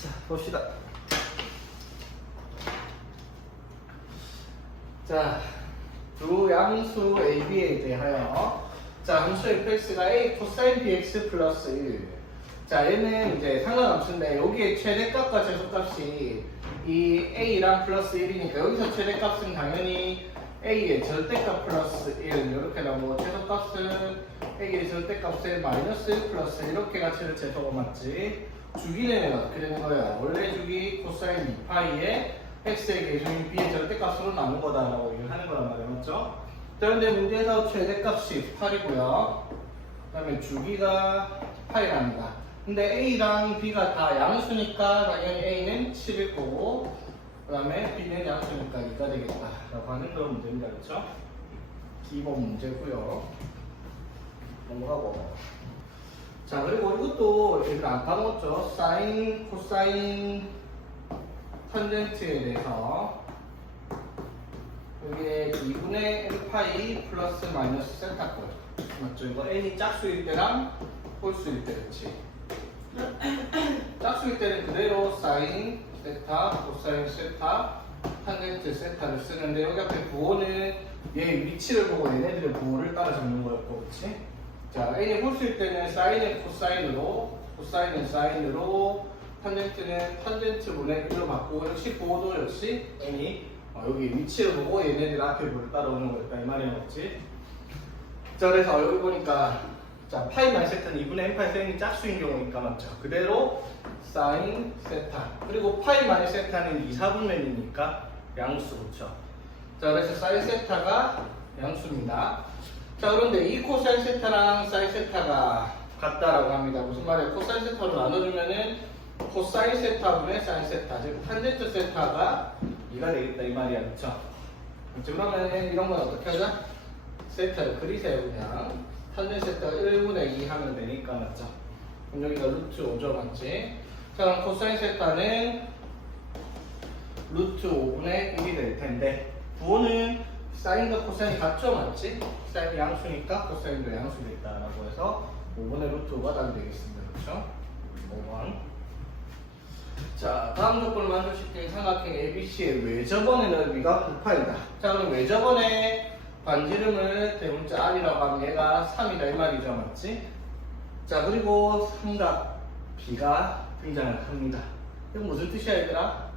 자, 봅시다. 자, 두 양수 AB에 대하여 자, 함수 fx가 a 코사인 bx 플러스 1. 자, 얘는 이제 상관함수인데 여기에 최대값과 최소값이 이 a랑 플러스 1이니까 여기서 최대값은 당연히 a의 절대값 플러스 1 이렇게 나오고 최소값은 a의 절대값의 마이너스 1 플러스 이렇게 가치를 재서가 맞지. 주기는 어떻게 되는 거야? 원래 주기 코사인 2파이에 x의 계수인 b의 절대값으로 나눈 거다라고 얘기를 하는 거란 말이에요. 맞죠? 자, 그런데 문제에서 최대값이 8이고요. 그 다음에 주기가 8이랍니다. 근데 a랑 b가 다 양수니까 당연히 a는 7일 거고 그 다음에 b는 양수니까 2가 되겠다라고 하는 그런 문제입니다. 그렇죠? 기본 문제고요. 넘어가고. 자, 그리고 이것도 얘들 안 까먹었죠? 사인, 코사인, 탄젠트에 대해서 여기에 2분의 1파이 플러스 마이너스 세타꼴 맞죠? 이거 n이 짝수일 때랑 홀수일 때 그렇지? 짝수일 때는 그대로 사인 세타, 코사인 세타, 탄젠트 세타를 쓰는데 여기 앞에 부호는 얘 위치를 보고 얘네들의 부호를 따라 적는 거였고 그렇지? 자, n이 홀수일 때는 사인은 코사인으로, 코사인은 사인으로, 탄젠트는 탄젠트분의 1로 바꾸고 역시 부호도 역시 n이 여기 위치를 보고 얘네들 앞에 부호를 따라오는 거였다 이 말이야 맞지? 자, 그래서 여기 보니까 자, 파이 마이 세타는 2분의 n파이 세타는 짝수인 경우니까 맞죠? 그대로 사인 세타 그리고 파이 마이 세타는 2, 4분면이니까 양수 그렇죠? 자, 그래서 사인 세타가 양수입니다. 자, 그런데 이 코사인 세타랑 사인 세타가 같다라고 합니다. 무슨 말이에요? 코사인 세타로 나눠주면은 코사인 세타분의 사인 세타, 즉 탄젠트 세타가 2가 되겠다 이 말이야, 그렇죠? 그러면 이런 건 어떻게 하자? 세타를 그리세요 그냥. 탄젠트 세타가 1분의 2 하면 되니까 맞죠? 그럼 여기가 루트 5죠, 맞지? 자, 그럼 코사인 세타는 루트 5분의 1이 될 텐데 부호는 사인과 코사인이 같죠, 맞지? 사인이 양수니까 코사인도 양수겠다라고 해서 5분의 루트 5가 답이 되겠습니다. 그렇죠? 5번. 자, 다음 조건을 만족시키는 삼각형 ABC의 외접원의 넓이가 9파이다. 자, 그럼 외접원의 반지름을 대문자 R이라고 하면 얘가 3이다 이 말이죠, 맞지? 자, 그리고 삼각 B가 등장을 합니다. 이건 무슨 뜻이야, 얘들아?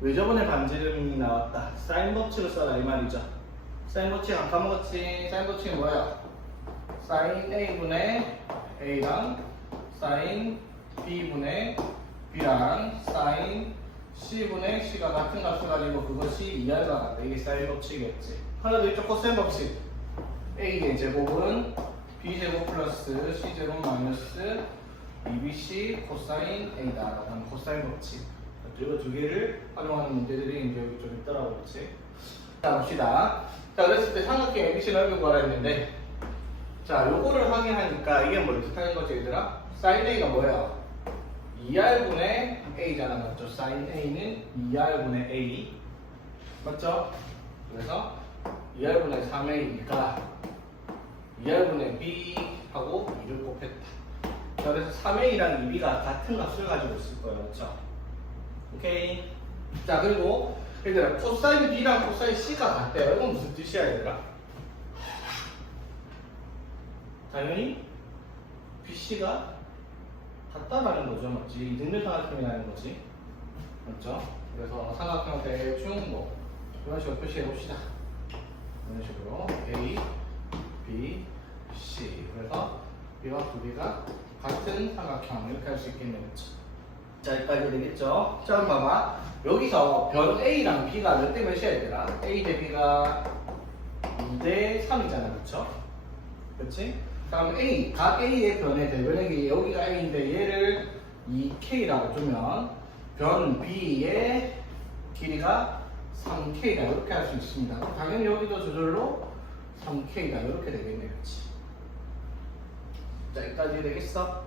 외접원의 반지름이 나왔다. 사인 법칙을 써라 이 말이죠. 사인 법칙 안 까먹었지? 사인 법칙은 뭐야? 사인 A분의 A랑 사인 B분의 B랑 사인 C분의 C가 같은 값을 가지고 그것이 2R과 같다. 이게 사인 법칙이었지. 하나 더 있죠? 코사인 법칙. A의 제곱은 B제곱 플러스 C제곱 마이너스 2BC 코사인 A다 라고 하는 코사인 법칙. 이거 두 개를 활용하는 문제들이 이제 여기 좀 있더라고 그렇지? 자, 봅시다. 자, 그랬을 때 삼각형 ABC 넓이 구하라 했는데 자, 요거를 확인하니까 이게 뭐 이렇게 하는 거지 얘들아? 사인 A가 뭐야? 2R분의 A잖아 맞죠? 사인 A는 2R분의 A 맞죠? 그래서 2R분의 3A니까 2R분의 B하고 2를 곱했다. 자, 그래서 3A랑 2B가 같은 값을 가지고 있을 거예요 맞죠? 오케이. 자, 그리고 얘들아 코사인 B랑 코사인 C가 같대요. 이건 무슨 뜻이야 얘들아? 당연히 BC가 같다라는 거죠, 맞지? 이등변 삼각형이라는 거지, 맞죠? 그래서 삼각형 대충 뭐 이런 식으로 표시해 봅시다. 이런 식으로 A, B, C. 그래서 B와 2B가 같은 삼각형 이렇게 할 수 있겠네요, 그렇죠? 자, 여기까지 되겠죠? 자, 그럼 봐봐. 여기서 변 A랑 B가 몇 대 몇이야 얘들아? A 대 B가 2대 3이잖아, 그렇죠? 그렇지? 다음 A, 각 A의 변의 대변액이 여기가 A인데 얘를 2K라고 두면 변 B의 길이가 3K다 이렇게 할 수 있습니다. 당연히 여기도 저절로 3K다 이렇게 되겠네요. 그렇지? 자, 여기까지 되겠어?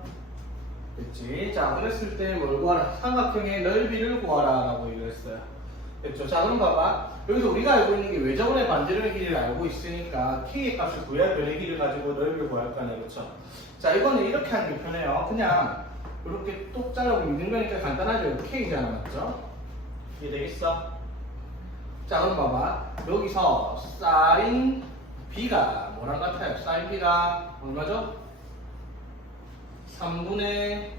됐지? 자, 그랬을 때 뭘 구하라? 삼각형의 넓이를 구하라 라고 얘기를 했어요. 됐죠? 자, 그럼 봐봐. 여기서 우리가 알고 있는 게 외접원의 반지름의 길이를 알고 있으니까 K의 값을 구해야 변의 길이를 가지고 넓이를 구할 거 아니에요. 그렇죠? 자, 이거는 이렇게 하는 게 편해요. 그냥 이렇게 똑 잘라보면 있는 거니까 간단하죠. K잖아, 맞죠? 이해되겠어? 자, 그럼 봐봐. 여기서 sin B가 뭐랑 같아요? sin B가 얼마죠? 3분의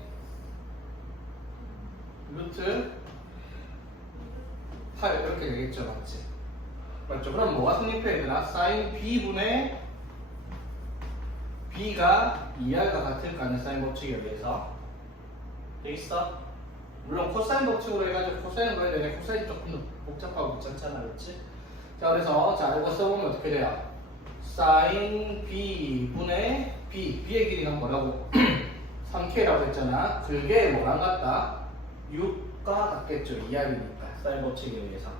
루트 8 이렇게 되겠죠, 맞지? 맞죠? 그럼 뭐가 성립해야 되나? sin B분의 B가 2R과 같을까는 사인 법칙에 의해서 되겠어? 물론 코사인 법칙으로 해가지고 코사인을 그려야 되네. 코사인 조금 더 복잡하고 귀찮잖아, 그렇지? 자, 그래서 자 이거 써보면 어떻게 돼요? sin B분의 B의 길이가 뭐라고? 3K라고 했잖아. 그게 뭐랑 같다? 6과 같겠죠. 2R이니까 사인 법칙에 의해서.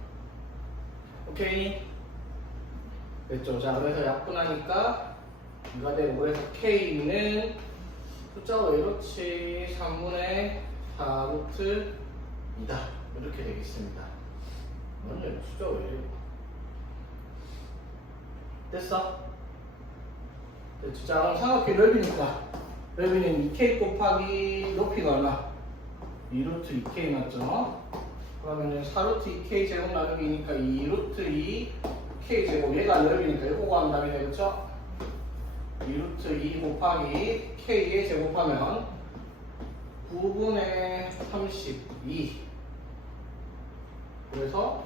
오케이? 됐죠? 자, 그래서 약분하니까 이가 되고, 그래서 K는 숫자가 왜 이렇지? 3분의 4루트 2다. 이렇게 되겠습니다. 맞네, 숫자가 왜 이래? 됐어? 됐죠? 자, 그럼 삼각형 넓이니까 넓이는 2K 곱하기 높이가 얼마? 2루트 2K 맞죠? 그러면은 4루트 2K 제곱 나누기니까 2루트 2K 제곱, 얘가 넓이니까 이거 구하면 답이 되겠죠? 2루트 2 곱하기 K에 제곱하면 9분의 32. 그래서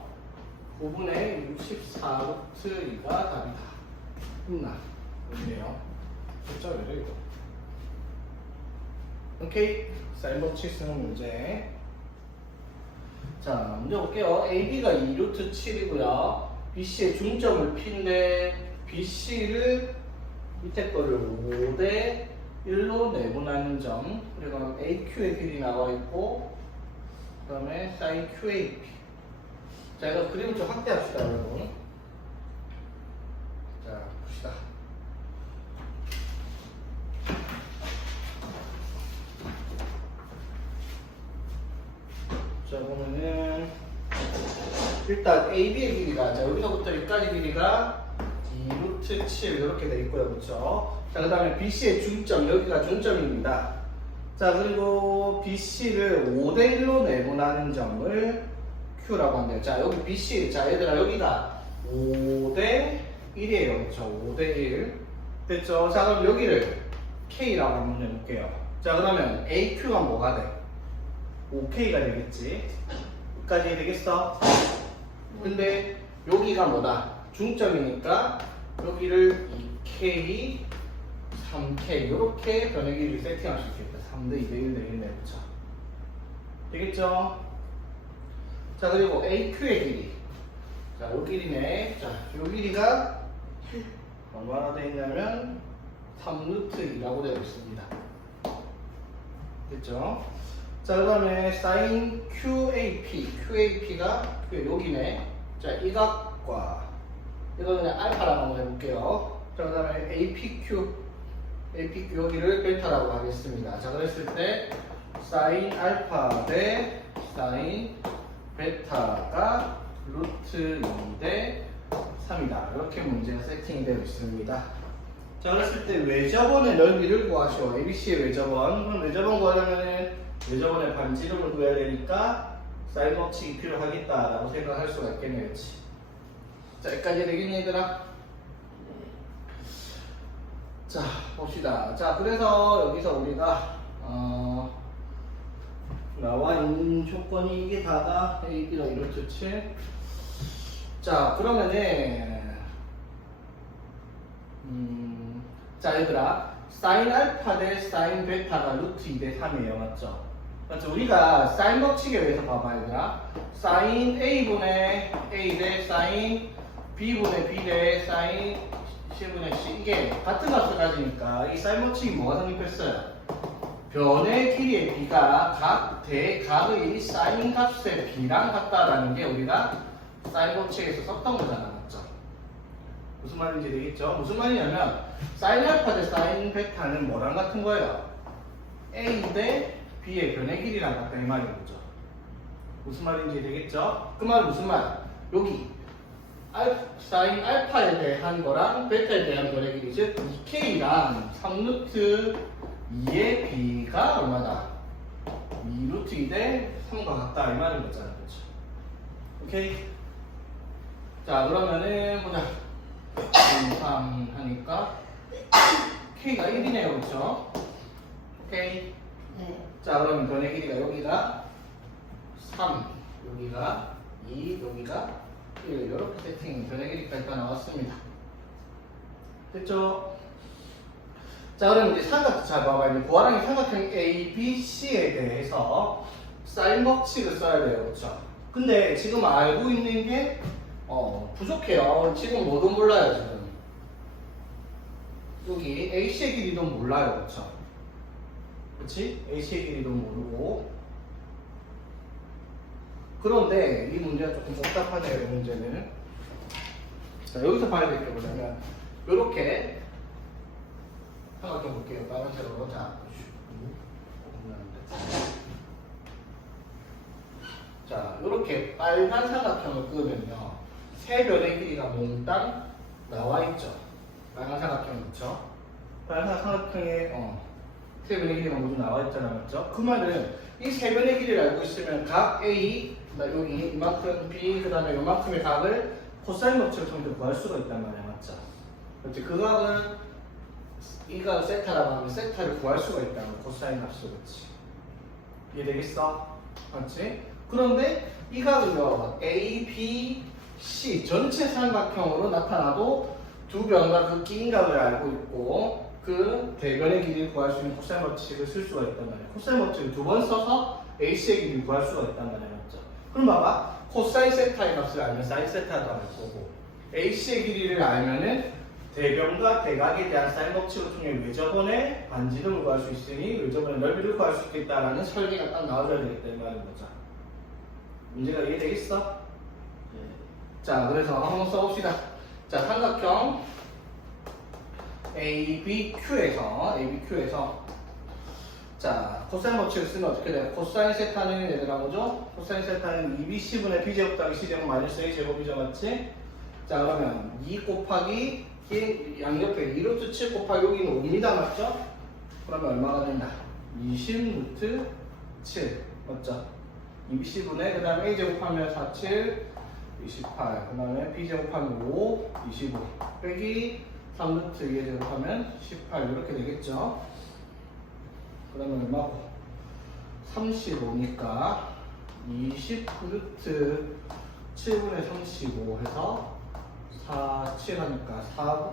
9분의 64루트 2가 답이다. 있나? 없네요. 숫자 왜 이래 이거? 오케이. 사인 법칙 쓰는 문제. 자, 문제 볼게요. AB가 2루트 7이고요. BC의 중점을 P인데 BC를 밑에 거를 5대 1로 내분하는 점. 그리고 AQ의 길이 나와 있고, 그 다음에 sin QAP. 자, 이거 그림을 좀 확대합시다, 여러분. 자, 봅시다. 자, 보면은 일단 AB의 길이가, 자, 여기서부터 여기까지 길이가 2루트 7 이렇게 돼 있고요, 그렇죠? 자, 그 다음에 BC의 중점, 여기가 중점입니다. 자, 그리고 BC를 5대 1로 내분하는 점을 Q라고 한대요. 자, 여기 BC, 자, 얘들아, 여기가 5대 1이에요, 그렇죠? 5대 1 됐죠? 자, 그럼 여기를 K라고 한번 해볼게요. 자, 그러면 AQ가 뭐가 돼? 5K가 되겠지? 여기까지 되겠어? 근데 여기가 뭐다? 중점이니까 여기를 2K, 3K 이렇게 변의 길이를 세팅할 수 있겠다. 3대 2대 1 되겠네, 그렇죠? 되겠죠? 자, 그리고 AQ의 길이. 자, 요 길이네. 자, 요 길이가 얼마나 되어 있냐면 3루트 2라고 되어 있습니다. 됐죠? 자, 그 다음에 sin QAP. QAP가 여기네. 자, 이 각과 이거 그냥 알파라고 한번 해볼게요. 자, 그 다음에 APQ 여기를 베타라고 하겠습니다. 자, 그랬을 때 sin 알파 대 sin 베타가 루트 2 대 3이다. 이렇게 문제가 세팅이 되어 있습니다. 자, 그랬을 때 외접원의 넓이를 구하시오. ABC의 외접원. 그럼 외접원 구하려면은 외접원의 반지름을 구해야 되니까 사인 법칙이 필요하겠다라고 생각할 수가 있겠네요. 자, 여기까지 되겠니, 얘들아? 자, 봅시다. 자, 그래서 여기서 우리가 나와 있는 조건이 이게 다가 AB가 이렇듯 7. 자, 그러면은 자, 얘들아, 사인 알파 대 사인 베타가 루트 2 대 3이에요, 맞죠? 맞죠? 우리가 사인 법칙에 의해서 봐봐, 얘들아. 사인 A분의 A 대 사인 B분의 B 대 사인 C분의 C, 이게 같은 값을 가지니까 이 사인 법칙이 뭐가 성립했어요? 변의 길이의 B가 각 대각의 사인 값의 B랑 같다라는 게 우리가 사인 법칙에서 썼던 거잖아, 맞죠? 무슨 말인지 되겠죠? 무슨 말이냐면 사인 알파 대 사인 베타는 뭐랑 같은 거예요? A 대 B의 변의 길이랑 같다, 이 말인 거죠. 무슨 말인지 되겠죠? 그 말은 무슨 말? 여기 사인 알파에 대한 거랑 베타에 대한 변의 길이, 즉 2K랑 3루트 2의 B가 얼마다? 2 루트 2 대 3과 같다 이 말인 거잖아. 그렇죠? 오케이? 자 그러면은 보자. 3 하니까 K가 1이네요. 그렇죠? 오케이? 네. 자 그러면 변의 길이가 여기가 3 여기가 2 여기가 1 이렇게 세팅 변의 길이까지 다 나왔습니다. 됐죠? 자 그럼 이제 삼각형 잘 봐봐. 이제 구하라는 삼각형 A, B, C에 대해서 사인 법칙을 써야 돼요. 그렇죠? 근데 지금 알고 있는 게 부족해요. 지금 뭐도 몰라요. 지금 여기 AC의 길이도 몰라요. 그렇죠? 그렇지? AC의 길이도 모르고 그런데 이 문제가 조금 복잡하네요. 이 문제는 자 여기서 봐야 될 게 뭐냐면 이렇게 삼각형 볼게요. 빨간색으로 자 이렇게 빨간 삼각형을 그으면요 세 변의 길이가 몽땅 나와 있죠. 빨간 삼각형 그렇죠? 빨간 삼각형에 세 변의 길이가 모두 나와 있잖아요. 맞죠? 그 말은 이 세 변의 길이를 알고 있으면 각 A 여기 이만큼 B 그 다음에 이만큼의 각을 코사인 법칙을 통해서 구할 수가 있단 말이야. 맞죠? 그렇지? 그 각을 이 각을 세타라고 하면 세타를 구할 수가 있다는 거. 코사인 값을. 그렇지? 이해되겠어? 맞지? 그런데 이 각은요 A, B, C 전체 삼각형으로 나타나도 두 변과 그 끼인 각을 알고 있고 그 대변의 길이를 구할 수 있는 코사인 법칙을 쓸 수가 있단 말이야. 코사인 법칙을 두 번 써서 AC의 길이를 구할 수가 있단 말이야. 맞죠? 그럼 봐봐. 코사인 세타의 값을 알면 사인 세타도 알 거고 AC의 길이를 알면은 대변과 대각에 대한 사인 법칙을 통해 외접원의 반지름을 구할 수 있으니 외접원의 넓이를 구할 수 있겠다라는 설계가 딱 나와줘야 되겠다 이 말인 거죠. 문제가 이해되겠어? 네. 자 그래서 한번 써봅시다. 자 삼각형 ABQ에서 자 코사인 법칙을 쓰면 어떻게 돼요? 코사인 세타는 얘들아 뭐죠? 코사인 세타는 2BC분의 B제곱 더하기 C제곱 마이너스 A제곱이죠. 맞지? 자 그러면 2 곱하기 양옆에 2루트 7 곱하기 여기는 5입니다. 맞죠? 그러면 얼마가 된다? 20 루트 7 맞죠? 2BC분의 그 다음에 A제곱하면 47 28 그 다음에 B제곱하면 5 25 빼기 3루트 2에 제곱하면 18 이렇게 되겠죠? 그러면 얼마고? 35니까 20 루트 7분의 35 해서 4, 7 하니까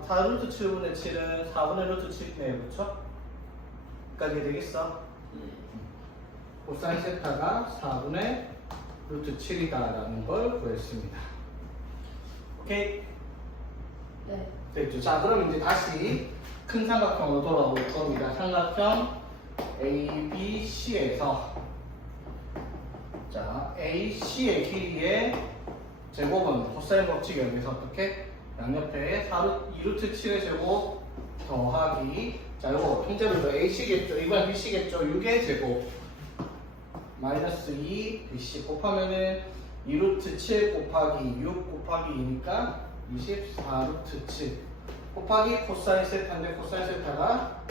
4 루트 7분의 7은 4분의 루트 7이네요. 그렇죠? 여기까지 되겠어? 코사인 세타가 4분의 루트 7이다라는 걸 구했습니다. 오케이? 네. 됐죠? 자, 그럼 이제 다시 큰 삼각형으로 돌아올 겁니다. 삼각형 ABC에서 자, AC의 길이의 제곱은 코사인 법칙에 의해서 어떻게? 양옆에 2루트 7의 제곱 더하기 자, 이거 통째로 AC겠죠? 이건 BC겠죠? 6의 제곱 마이너스 2 BC 곱하면은 2루트 7 곱하기 6 곱하기 2니까 24 루트 7 곱하기 코사인 세타인데 코사인 세타가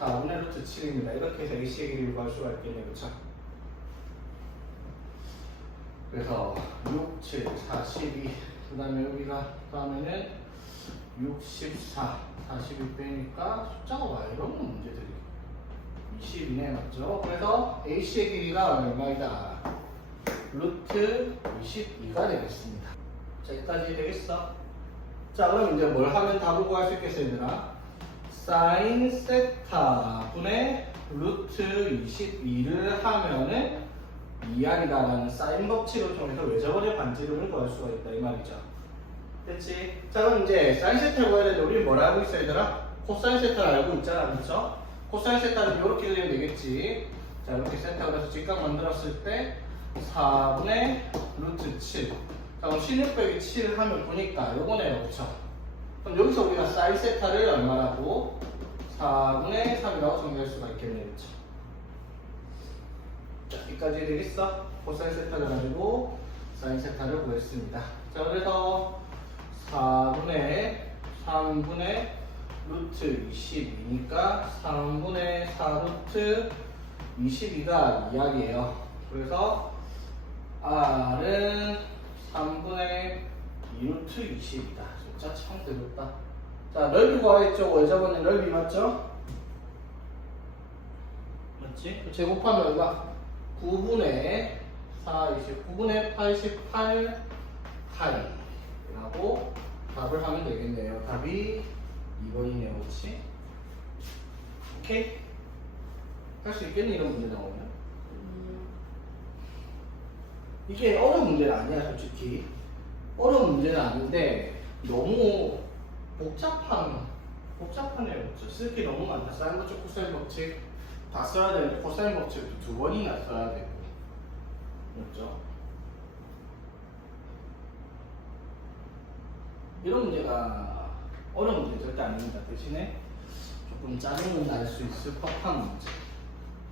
4분의 루트 7입니다. 이렇게 해서 AC의 길이를 구할 수가 있겠네요. 그렇죠? 그래서 6, 7, 42 그 다음에 여기가 다음에는 64 42 빼니까 숫자가 와 이런 문제들이 20이네. 맞죠? 그래서 AC의 길이가 얼마이다? 루트 22가 되겠습니다. 자, 여기까지 되겠어? 자, 그럼 이제 뭘 하면 답을 구할 수 있겠어요, 얘들아? 사인 세타 분의 루트 22를 하면은 2R이다라는 사인 법칙을 통해서 외접원의 반지름을 구할 수가 있다 이 말이죠. 됐지? 자, 그럼 이제 사인 세타를 구해야 되는데 우리 뭘 알고 있어, 얘들아? 코사인 세타를 알고 있잖아, 그렇죠? 코사인 세타는 이렇게 그리면 되겠지. 자, 이렇게 세타 그래서 직각 만들었을 때 4분의 루트 7. 자, 그럼 16 빼기 7 하면 보니까 요거네요. 그렇죠? 그럼 여기서 우리가 사인 세타를 얼마라고? 4분의 3이라고 정리할 수가 있겠네요. 그렇죠? 자, 여기까지 되겠어? 코사인 세타를 가지고 사인 세타를 구했습니다. 자, 그래서 4분의 3분의 루트 22니까 3분의 4루트 22가 2R이에요. 그래서 R은 3분의 2루트 20이다. 진짜 참 대롭다. 자, 넓이 구하겠죠? 원자번의 넓이 맞죠? 맞지? 제곱하면 얼마? 9분의 4, 29분의 88 파이라고 답을 하면 되겠네요. 답이 2번이네요. 그렇지? 오케이? 할 수 있겠니? 이런 문제 나오면? 이게 어려운 문제는 아니야, 솔직히. 어려운 문제는 아닌데 너무 복잡하네요. 쓸 게 너무 많다. 사인 법칙, 코사인 법칙 다 써야 되는데 코사인 법칙도 2번이나 써야 되고, 맞죠? 이런 문제가 어려운 문제 절대 아닙니다. 대신에 조금 짜증은 날 수 있을 법한 문제.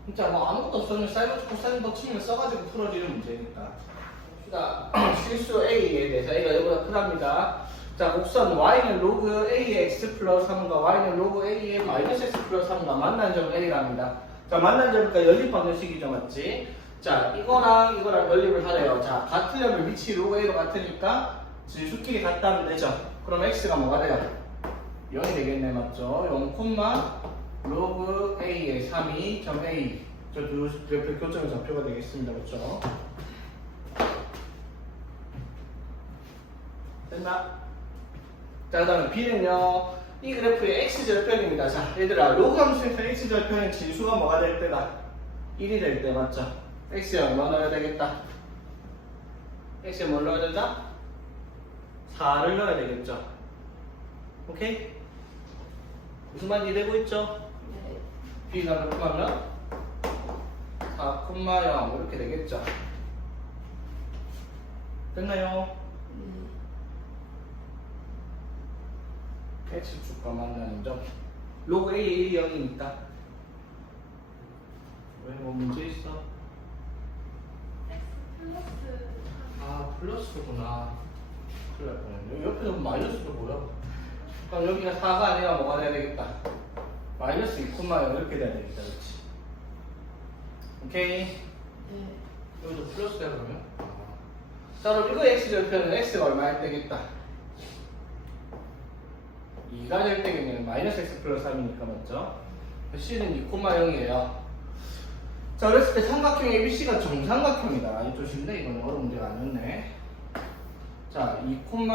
진짜 뭐 아무것도 없으면 사인 법칙, 코사인 법칙만 써가지고 풀어지는 문제니까. 자, 실수 A에 대해서 A가 이거보다 크답니다. 자, 곡선 Y는 로그 A의 X 플러스 3과 Y는 로그 A의 마이너스 X 플러스 3과 만난 점을 A랍니다. 자, 만난 점이니까 연립 방정식이죠, 맞지? 자, 이거랑 연립을 하래요. 자, 같으려면 위치 로그 A로 같으니까 진수끼리 같다면 되죠. 그럼 X가 뭐가 돼요? 0이 되겠네, 맞죠? 0, 로그 A의 3이 점 A. 저 두 그래프의 교점의 좌표가 되겠습니다, 그렇죠? 됐나? 자, 그 다음에 B는요, 이 그래프의 X절편입니다. 자, 얘들아, 로그 함수에서 X절편의 진수가 뭐가 될 때다? 1이 될 때, 맞죠? X에 얼마 넣어야 되겠다? X에 뭘 넣어야 된다? 4를 넣어야 되겠죠? 오케이? 무슨 말이 되고 있죠? 네. B가 그렇게 하면 4,0 이렇게 되겠죠? 됐나요? X축과 만나는 점 로그 A 0이니까 왜 뭐 문제 있어? 플러스 아 플러스구나. 큰일 날 뻔했네. 옆에서 마이너스도 보여. 그럼 여기가 4가 아니라 뭐가 돼야 되겠다? 마이너스 2,0 이렇게 돼야 되겠다. 그렇지? 오케이? 네. 여기도 플러스 돼야 그러면? 자, 그럼 이거 X절편은 X가 얼마일 때겠다? 2가 될 때겠네요. 마이너스 X 플러스 3이니까 맞죠? C는 2,0이에요. 자, 그랬을 때 삼각형 ABC가 정삼각형이다. 이좀 쉽네. 이거는 어려운 문제가 아니었네. 자, 2,0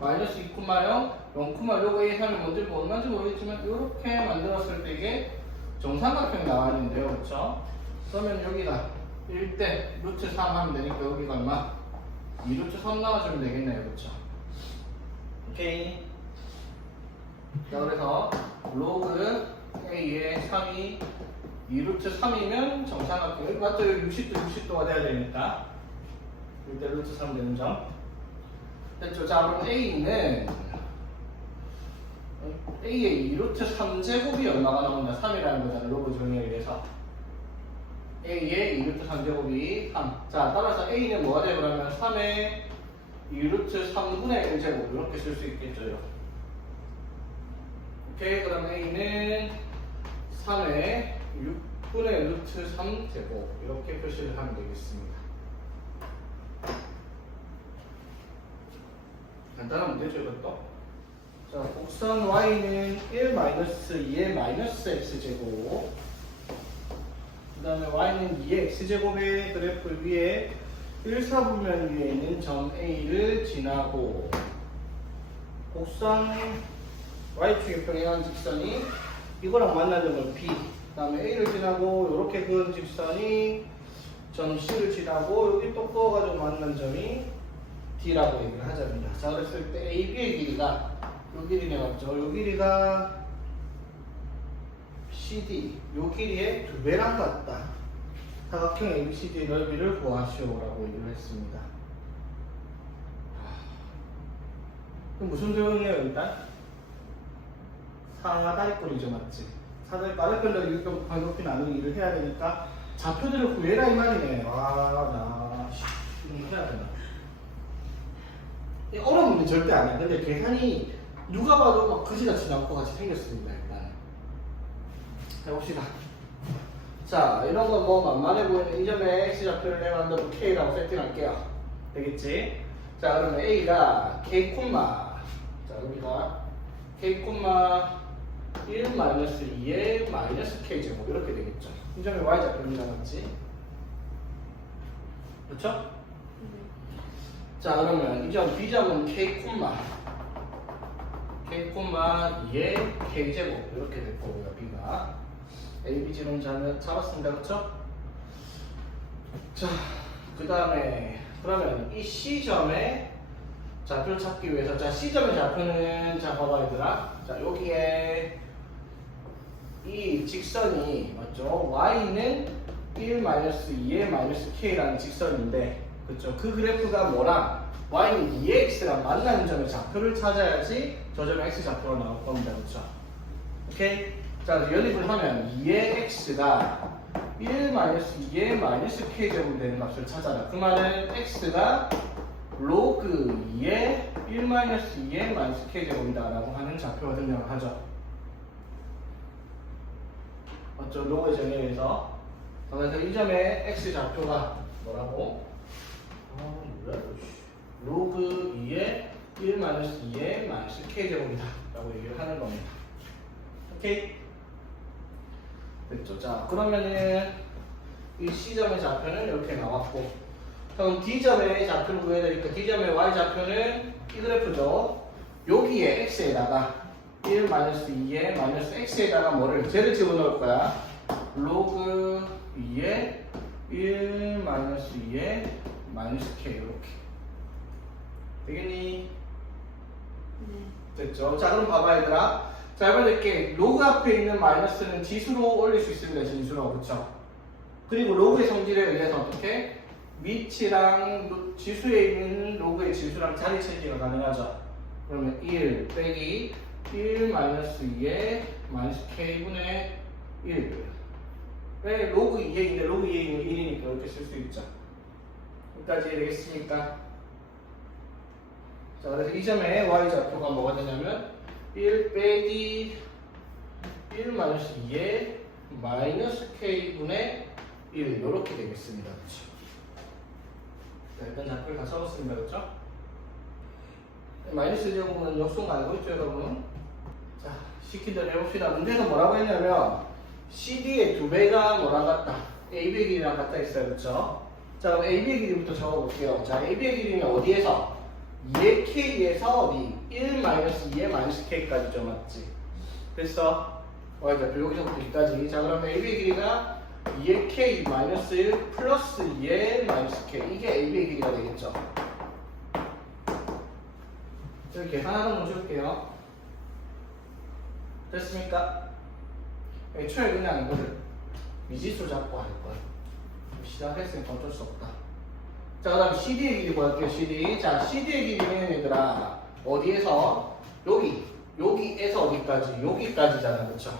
마이너스 2,0 0, 요거 A 3이 뭔지 얼마인지 모르겠지만 이렇게 만들었을 때 이게 정삼각형이 나와 있는데요. 그렇죠? 그러면 여기다 1대 루트 3 하면 되니까 여기가 얼마? 2루트 3 나와주면 되겠네요. 그렇죠? 오케이. 자, 그래서 로그 A의 3이 2루트 3이면 정삼각형. 여기 맞죠? 여기 60도가 돼야 되니까. 이때 루트 3 되는 점. 됐죠? 자, 그럼 A는 A의 2루트 3제곱이 얼마가 나온다? 3이라는 거잖아. 로그 정의에 의해서. A의 2루트 3제곱이 3. 자, 따라서 A는 뭐가 돼요? 그러면 3의 2루트 3분의 1제곱. 이렇게 쓸 수 있겠죠. 오케이. 그럼 A는 3의 6분의 루트 3제곱. 이렇게 표시를 하면 되겠습니다. 간단한 문제죠, 이것도. 자, 곡선 Y는 1-2의 마이너스 X제곱. 그 다음에 Y는 2의 X제곱의 그래프 위에 1사분면 위에 있는 점 A를 지나고, 곡선 Y축에 평행한 직선이 이거랑 만난 점은 B, 그 다음에 A를 지나고 이렇게 그은 직선이 점 C를 지나고 여기 또 그어가지고 만난 점이 D라고 얘기를 하자입니다. 자, 그랬을 때 AB의 길이가 요 길이네, 맞죠? 요 길이가 CD, 요 길이의 2배랑 같다. 사각형 ABCD의 넓이를 구하시오라고 얘기를 했습니다. 그럼 무슨 소용이에요, 일단? 사다리꼴이죠, 맞지? 사다리꼴로 이렇게 반높이 나누는 일을 해야 되니까 좌표들을 구해라 이 말이네. 나 이런 거 해야 되나? 어려운 문제 절대 아니야. 근데 계산이 누가 봐도 막 그지같이 나올 것 같이 생겼습니다. 일단 해봅시다. 자, 이런 거 뭐 만만해 보이는 이 점에 x 좌표를 내만들고 k라고 세팅할게요. 되겠지? 자, 그러면 a가 k 콤마, 자, 여기가 k 콤마 1 마이너스 2의 마이너스 k 제곱 이렇게 되겠죠. 이 점이 y 좌표입니다, 맞지? 그렇죠? 자, 그러면 이 점 b점은 k 콤마 2의 k 제곱 이렇게 될 거고요. b가 a, b 지름 잡았습니다, 그렇죠? 자, 그 다음에 그러면 이 C점의 좌표를 찾기 위해서, 자, C점의 좌표는, 자, 봐봐, 얘들아. 자, 여기에 이 직선이, 맞죠? Y는 1-2의 K라는 직선인데, 그쵸? 그 그래프가 뭐랑 Y는 2x랑 만나는 점의 좌표를 찾아야지 저 점의 x 좌표가 나올 겁니다, 그쵸? 오케이? 자, 연입을 하면 2의 x가 1-2의 K 제곱 되는 값을 찾아라. 그 말은 x가 로그 2의 1-2의 K 제곱이다 라고 하는 좌표가 등장을 하죠. 맞죠? 로그의 정의에 의해서. 그래서 이 점의 x 좌표가 뭐라고? 뭐야? 로그 2의 1-2의 K 제곱이다 라고 얘기를 하는 겁니다. 오케이? 됐죠? 자, 그러면은 이 C점의 좌표는 이렇게 나왔고, 그럼 D점의 좌표를 구해야 되니까 D점의 Y 좌표는 이 그래프죠. 여기에 X에다가 1-2의 X에다가 뭐를? 쟤를 집어넣을 거야. 로그 2의 1-2의 K 이렇게 되겠니? 됐죠? 자, 그럼 봐봐, 얘들아. 자, 이번에 로그 앞에 있는 마이너스는 지수로 올릴 수 있습니다. 진수로. 그쵸? 그리고 로그의 성질에 의해서 어떻게? 밑이랑 지수에 있는 로그의 지수랑 자리 체지가 가능하죠. 그러면 1 빼기 1-2의 K분의 1. 왜? 로그 2에 있는데 로그 2에 있는 1이니까 이렇게 쓸 수 있죠. 여기까지 되겠습니까? 자, 그래서 이 점의 y 좌표가 뭐가 되냐면 1 빼기 1-2의 K분의 1 이렇게 되겠습니다. 그렇죠? 자, 일단 좌표를 다 적었습니다. 그렇죠? 마이너스 제곱은 역수가 알고 있죠, 여러분? 자, 시킨 대로 해봅시다. 문제에서 뭐라고 했냐면 CD의 2배가 뭐랑 같다? AB의 길이랑 같다 했어요. 그렇죠? 자, 그럼 AB의 길이부터 적어볼게요. 자, AB의 길이는 어디에서? 2의 K에서 어디? 1-2의 K까지죠, 맞지? 됐어? y좌표 여기서부터 여기까지. 자, 그러면 AB의 길이가 2의 K 마이너스 1 플러스 2의 K. 이게 AB의 길이가 되겠죠? 여기 계산하는 거 줄게요. 됐습니까? 애초에 그냥 이거를 미지수 잡고 할 거야. 시작했으니까 어쩔 수 없다. 자, 그 다음 CD의 길이 구할게요. CD. 자, CD의 길이는 얘들아 어디에서? 여기에서 어디까지? 여기까지잖아, 그쵸?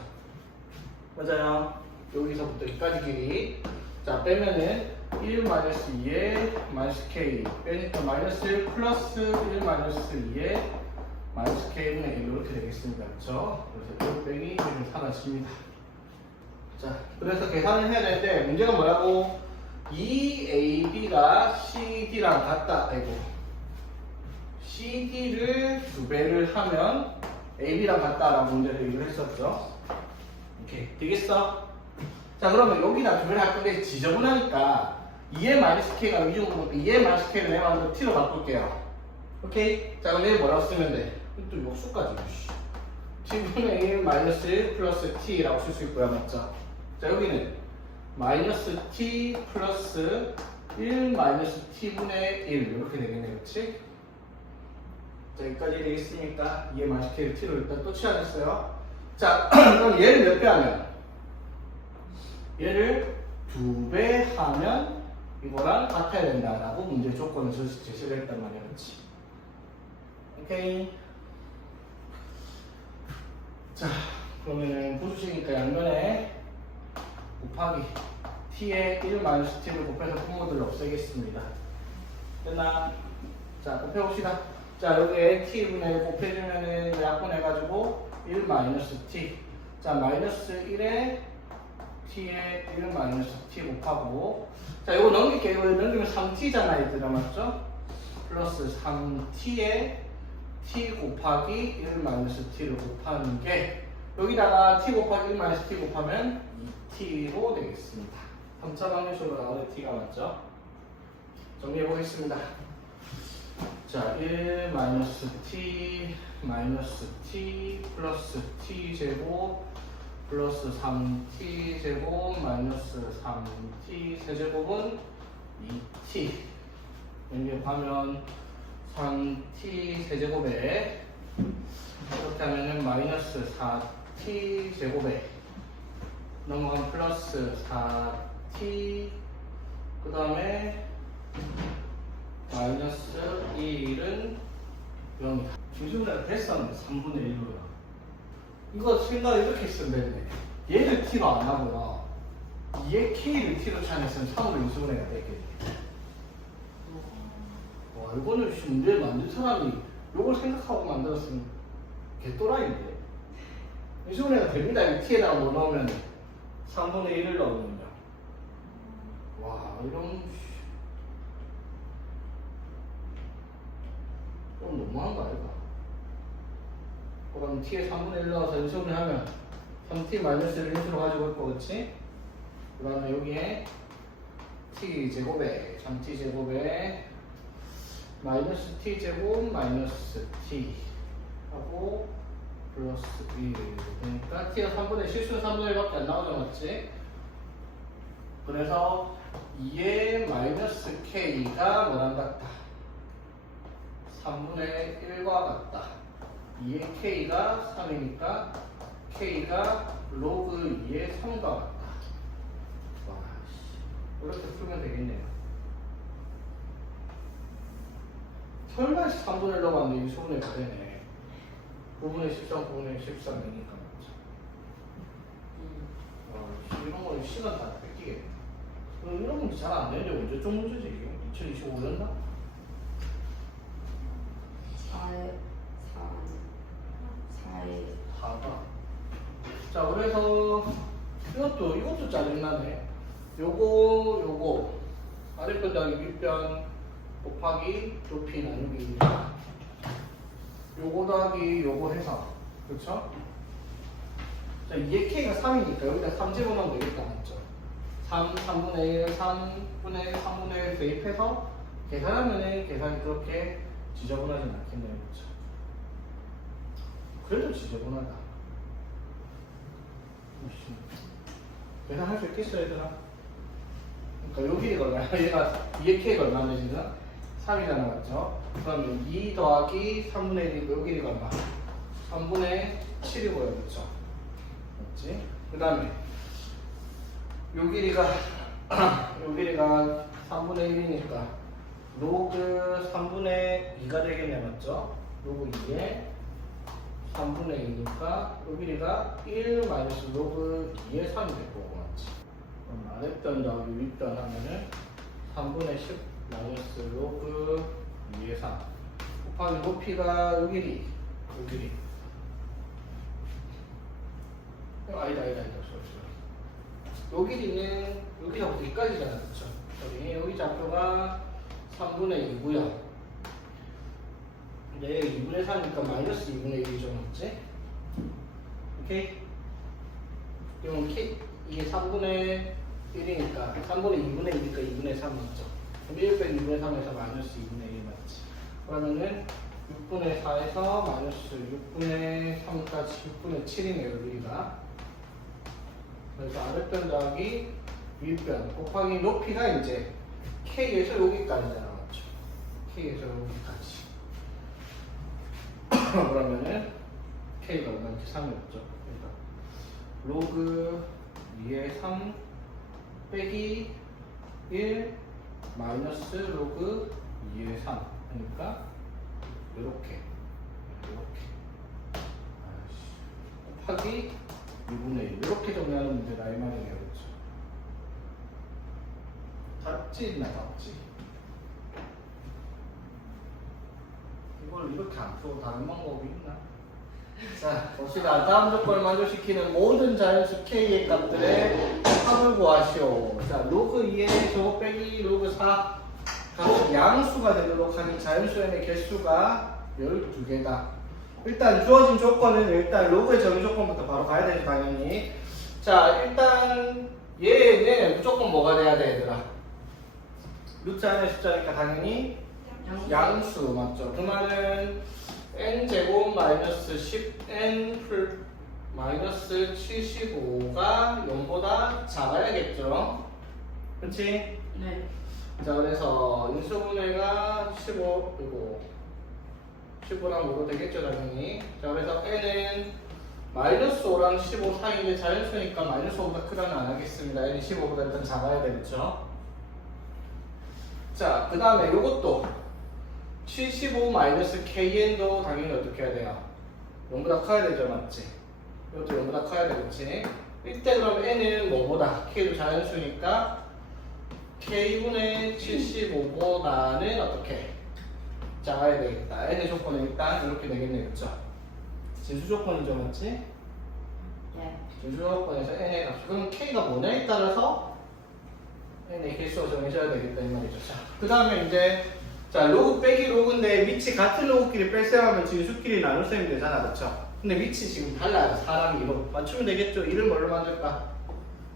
맞아요. 여기서부터 여기까지 길이. 자, 빼면은 1-2의 K 빼니까 마이너스 1 플러스 1-2의 K분의 1 이렇게 되겠습니다. 그쵸? 그래서 1 빼기 1은 사라집니다. 자, 그래서 계산을 해야 되는데 문제가 뭐라고? 2AB가 CD랑 같다. 아이고. CD를 2배를 하면 AB랑 같다라고 문제를 얘기를 했었죠. 오케이. 되겠어? 자, 그러면 여기다 2배를 할 건데 지저분하니까 2의 K가 위중으로 2의 K를 내만으로 T로 바꿀게요. 오케이? 자, 그럼 얘 뭐라고 쓰면 돼? 또 역수까지. T분의 1 플러스 T라고 쓸 수 있고요. 맞죠? 자, 여기는 마이너스 T 플러스 1 T분의 1 이렇게 되겠네요. 그치? 자, 여기까지 되겠습니까? 2의 K를 T로 일단 또 취하겠어요. 자, 그럼 얘를 몇 배 하면? 얘를 2배 하면 이거랑 같아야 된다라고 문제 조건을 제시를 했단 말이야. 그치? 오케이. 자, 그러면은 부수식이니까 양변에 곱하기 t에 1-t를 곱해서 분모들을 없애겠습니다. 됐나? 자, 곱해봅시다. 자, 여기에 t분의 곱해주면은 약분해가지고 1-t. 자, 마이너스 1에 t에 1 마이너스 t 곱하고 자 이거 넘길게요. 이거 넘기면 3t잖아 얘들아 맞죠? 플러스 3t에 t 곱하기 1 마이너스 t를 곱하는 게 여기다가 t 곱하기 1 마이너스 t 곱하면 2t로 되겠습니다. 3차 방정식으로 나오는 t가 맞죠? 정리해 보겠습니다. 자, 1 마이너스 t 플러스 t 제곱 플러스 3t 제곱 마이너스 3t 세제곱은 2t 연결하면 3t 세제곱에 이렇게 하면은 마이너스 4t 제곱에 넘어가면 플러스 4t 그 다음에 마이너스 1은 0이다. 중심으로 됐었는데 3분의 1로요. 이거 생각을 이렇게 쓰면 되네. 얘를 t로 안 하고요. 얘 k를 t로 찾았으면 3으로 인수분해가 되겠네. 와 이거는 문제 만든 사람이 이걸 생각하고 만들었으면 개또라이인데. 인수분해가 됩니다. 이 t에다가 뭐 넣으면 3분의 1을 넣으면요. 와 이런 좀 너무한 거 아닐까? 그럼 t에 3분의 1 넣어서 인수분해 하면 3t 마이너스를 인수로 가지고 있고 그렇지? 그 다음에 여기에 t 제곱에 3t 제곱에 마이너스 t 제곱 마이너스 t 하고 플러스 1 그러니까 t가 3분의 실수는 3분의 1밖에 안 나오죠 맞지? 그래서 2의 마이너스 k가 뭐랑 같다? 3분의 1과 같다. 2의 k가 3이니까 k가 로그 2의 3과 같다. 와, 이렇게 풀면 되겠네요. 설마 3분의 1 넣어봤는데 이게 소분해가 되네. 9분의 13, 9분의 13이니까 맞죠. 이런 거 시간 다 뺏기겠네. 이런 문제 잘 안 되는데 언제적 문제지? 2025였나? 4가. 자, 그래서 이것도 짜증나네. 요거 아랫변 더하기 윗변 곱하기 높이 나누기 요거 더하기 요거 해서 그렇죠? 자, 2의 k가 3이니까 여기다 3 집어넣으면 되겠다 맞죠? 3분의 1, 3분의 1, 3분의 1 대입해서 계산하면 계산이 그렇게 지저분하진 않겠네요 그렇죠? 그래도 지저분하다. 계산할 수 있겠어 얘들아? 그러니까 요 길이가 얼마야? 얘가 2의 k가 얼마나 지금? 3이잖아 맞죠? 그러면 2 더하기 3분의 1이고 요 길이가 얼마? 3분의 7이고요 그렇죠? 맞지? 그 다음에 요 길이가 요 길이가 3분의 1이니까 로그 3분의 2가 되겠네 맞죠? 로그 2에 3분의 2니까 요 길이가 1 마이너스 로그 2의 3이 될 거고 맞지? 그럼 아랫변 더하기 윗변 하면은 3분의 10 마이너스 로그 2의 3 곱하기 높이가 요 길이 아니다 요 길이는 여기서부터 여기까지잖아 그쵸? 여기 좌표가 3분의 2고요 근데 2분의 3이니까 마이너스 2분의 1이죠 맞지? 오케이? 그럼 이게 3분의 1이니까 3분의 2분의 2니까 2분의 3 맞죠? 그럼 1 빼기 2분의 3에서 마이너스 2분의 1 맞지? 그러면은 6분의 4에서 마이너스 6분의 3까지 6분의 7이네요 여기가 그래서 아랫변 더하기 윗변 곱하기 높이가 이제 K에서 여기까지잖아 맞죠? K에서 여기까지 그러면은 K가 얼마인지 3이었죠 그러니까 로그 2의 3 빼기 1 마이너스 로그 2의 3 그러니까 이렇게 곱하기 2분의 1 이렇게 정리하는 문제다 이 말이에요 그렇죠? 답지 있나 답지 이걸 이렇게 안 풀고 다른 방법이 있나? 자, 봅시다. 다음 조건을 만족시키는 모든 자연수 K의 값들의 합을 구하시오. 자, 로그 2에 저거 빼기 로그 4. 각 양수가 되도록 하는 자연수 n의 개수가 12개다. 일단 주어진 조건은 일단 로그의 정의 조건부터 바로 가야 되죠, 당연히. 자, 일단 얘는 무조건 뭐가 돼야 돼, 얘들아? 루트 안의 숫자니까 당연히 양수 맞죠? 그 말은 n제곱 마이너스 10n 마이너스 75가 0보다 작아야겠죠? 그렇지? 네. 자, 그래서 인수분해가 15, 이거 15랑 5로 되겠죠, 당연히. 자, 그래서 n은 마이너스 5랑 15 사이인데 자연수니까 마이너스 5보다 크다는 안 하겠습니다. n이 15보다 일단 작아야 되겠죠. 자, 그 다음에 요것도 75 마이너스 kn도 당연히 어떻게 해야 돼요? 0보다 커야 되죠, 맞지? 이것도 0보다 커야 되겠지? 이때 그럼 n은 뭐보다? k도 자연수니까 k분의 75보다는 어떻게? 작아야 되겠다. n의 조건은 일단 이렇게 되겠네, 그쵸? 진수 조건이죠, 맞지? 네. 진수 조건에서 n의 값. 그럼 k가 뭐냐에 따라서 n의 개수가 정해져야 되겠다, 이 말이죠. 자, 그 다음에 이제 자, 로그 빼기 로그인데 위치 같은 로그끼리 뺄셈하면 진수끼리 나눌셈이 되잖아, 그쵸? 근데 위치 지금 달라요. 4랑 2로. 맞추면 되겠죠? 2를 뭘로 만들까?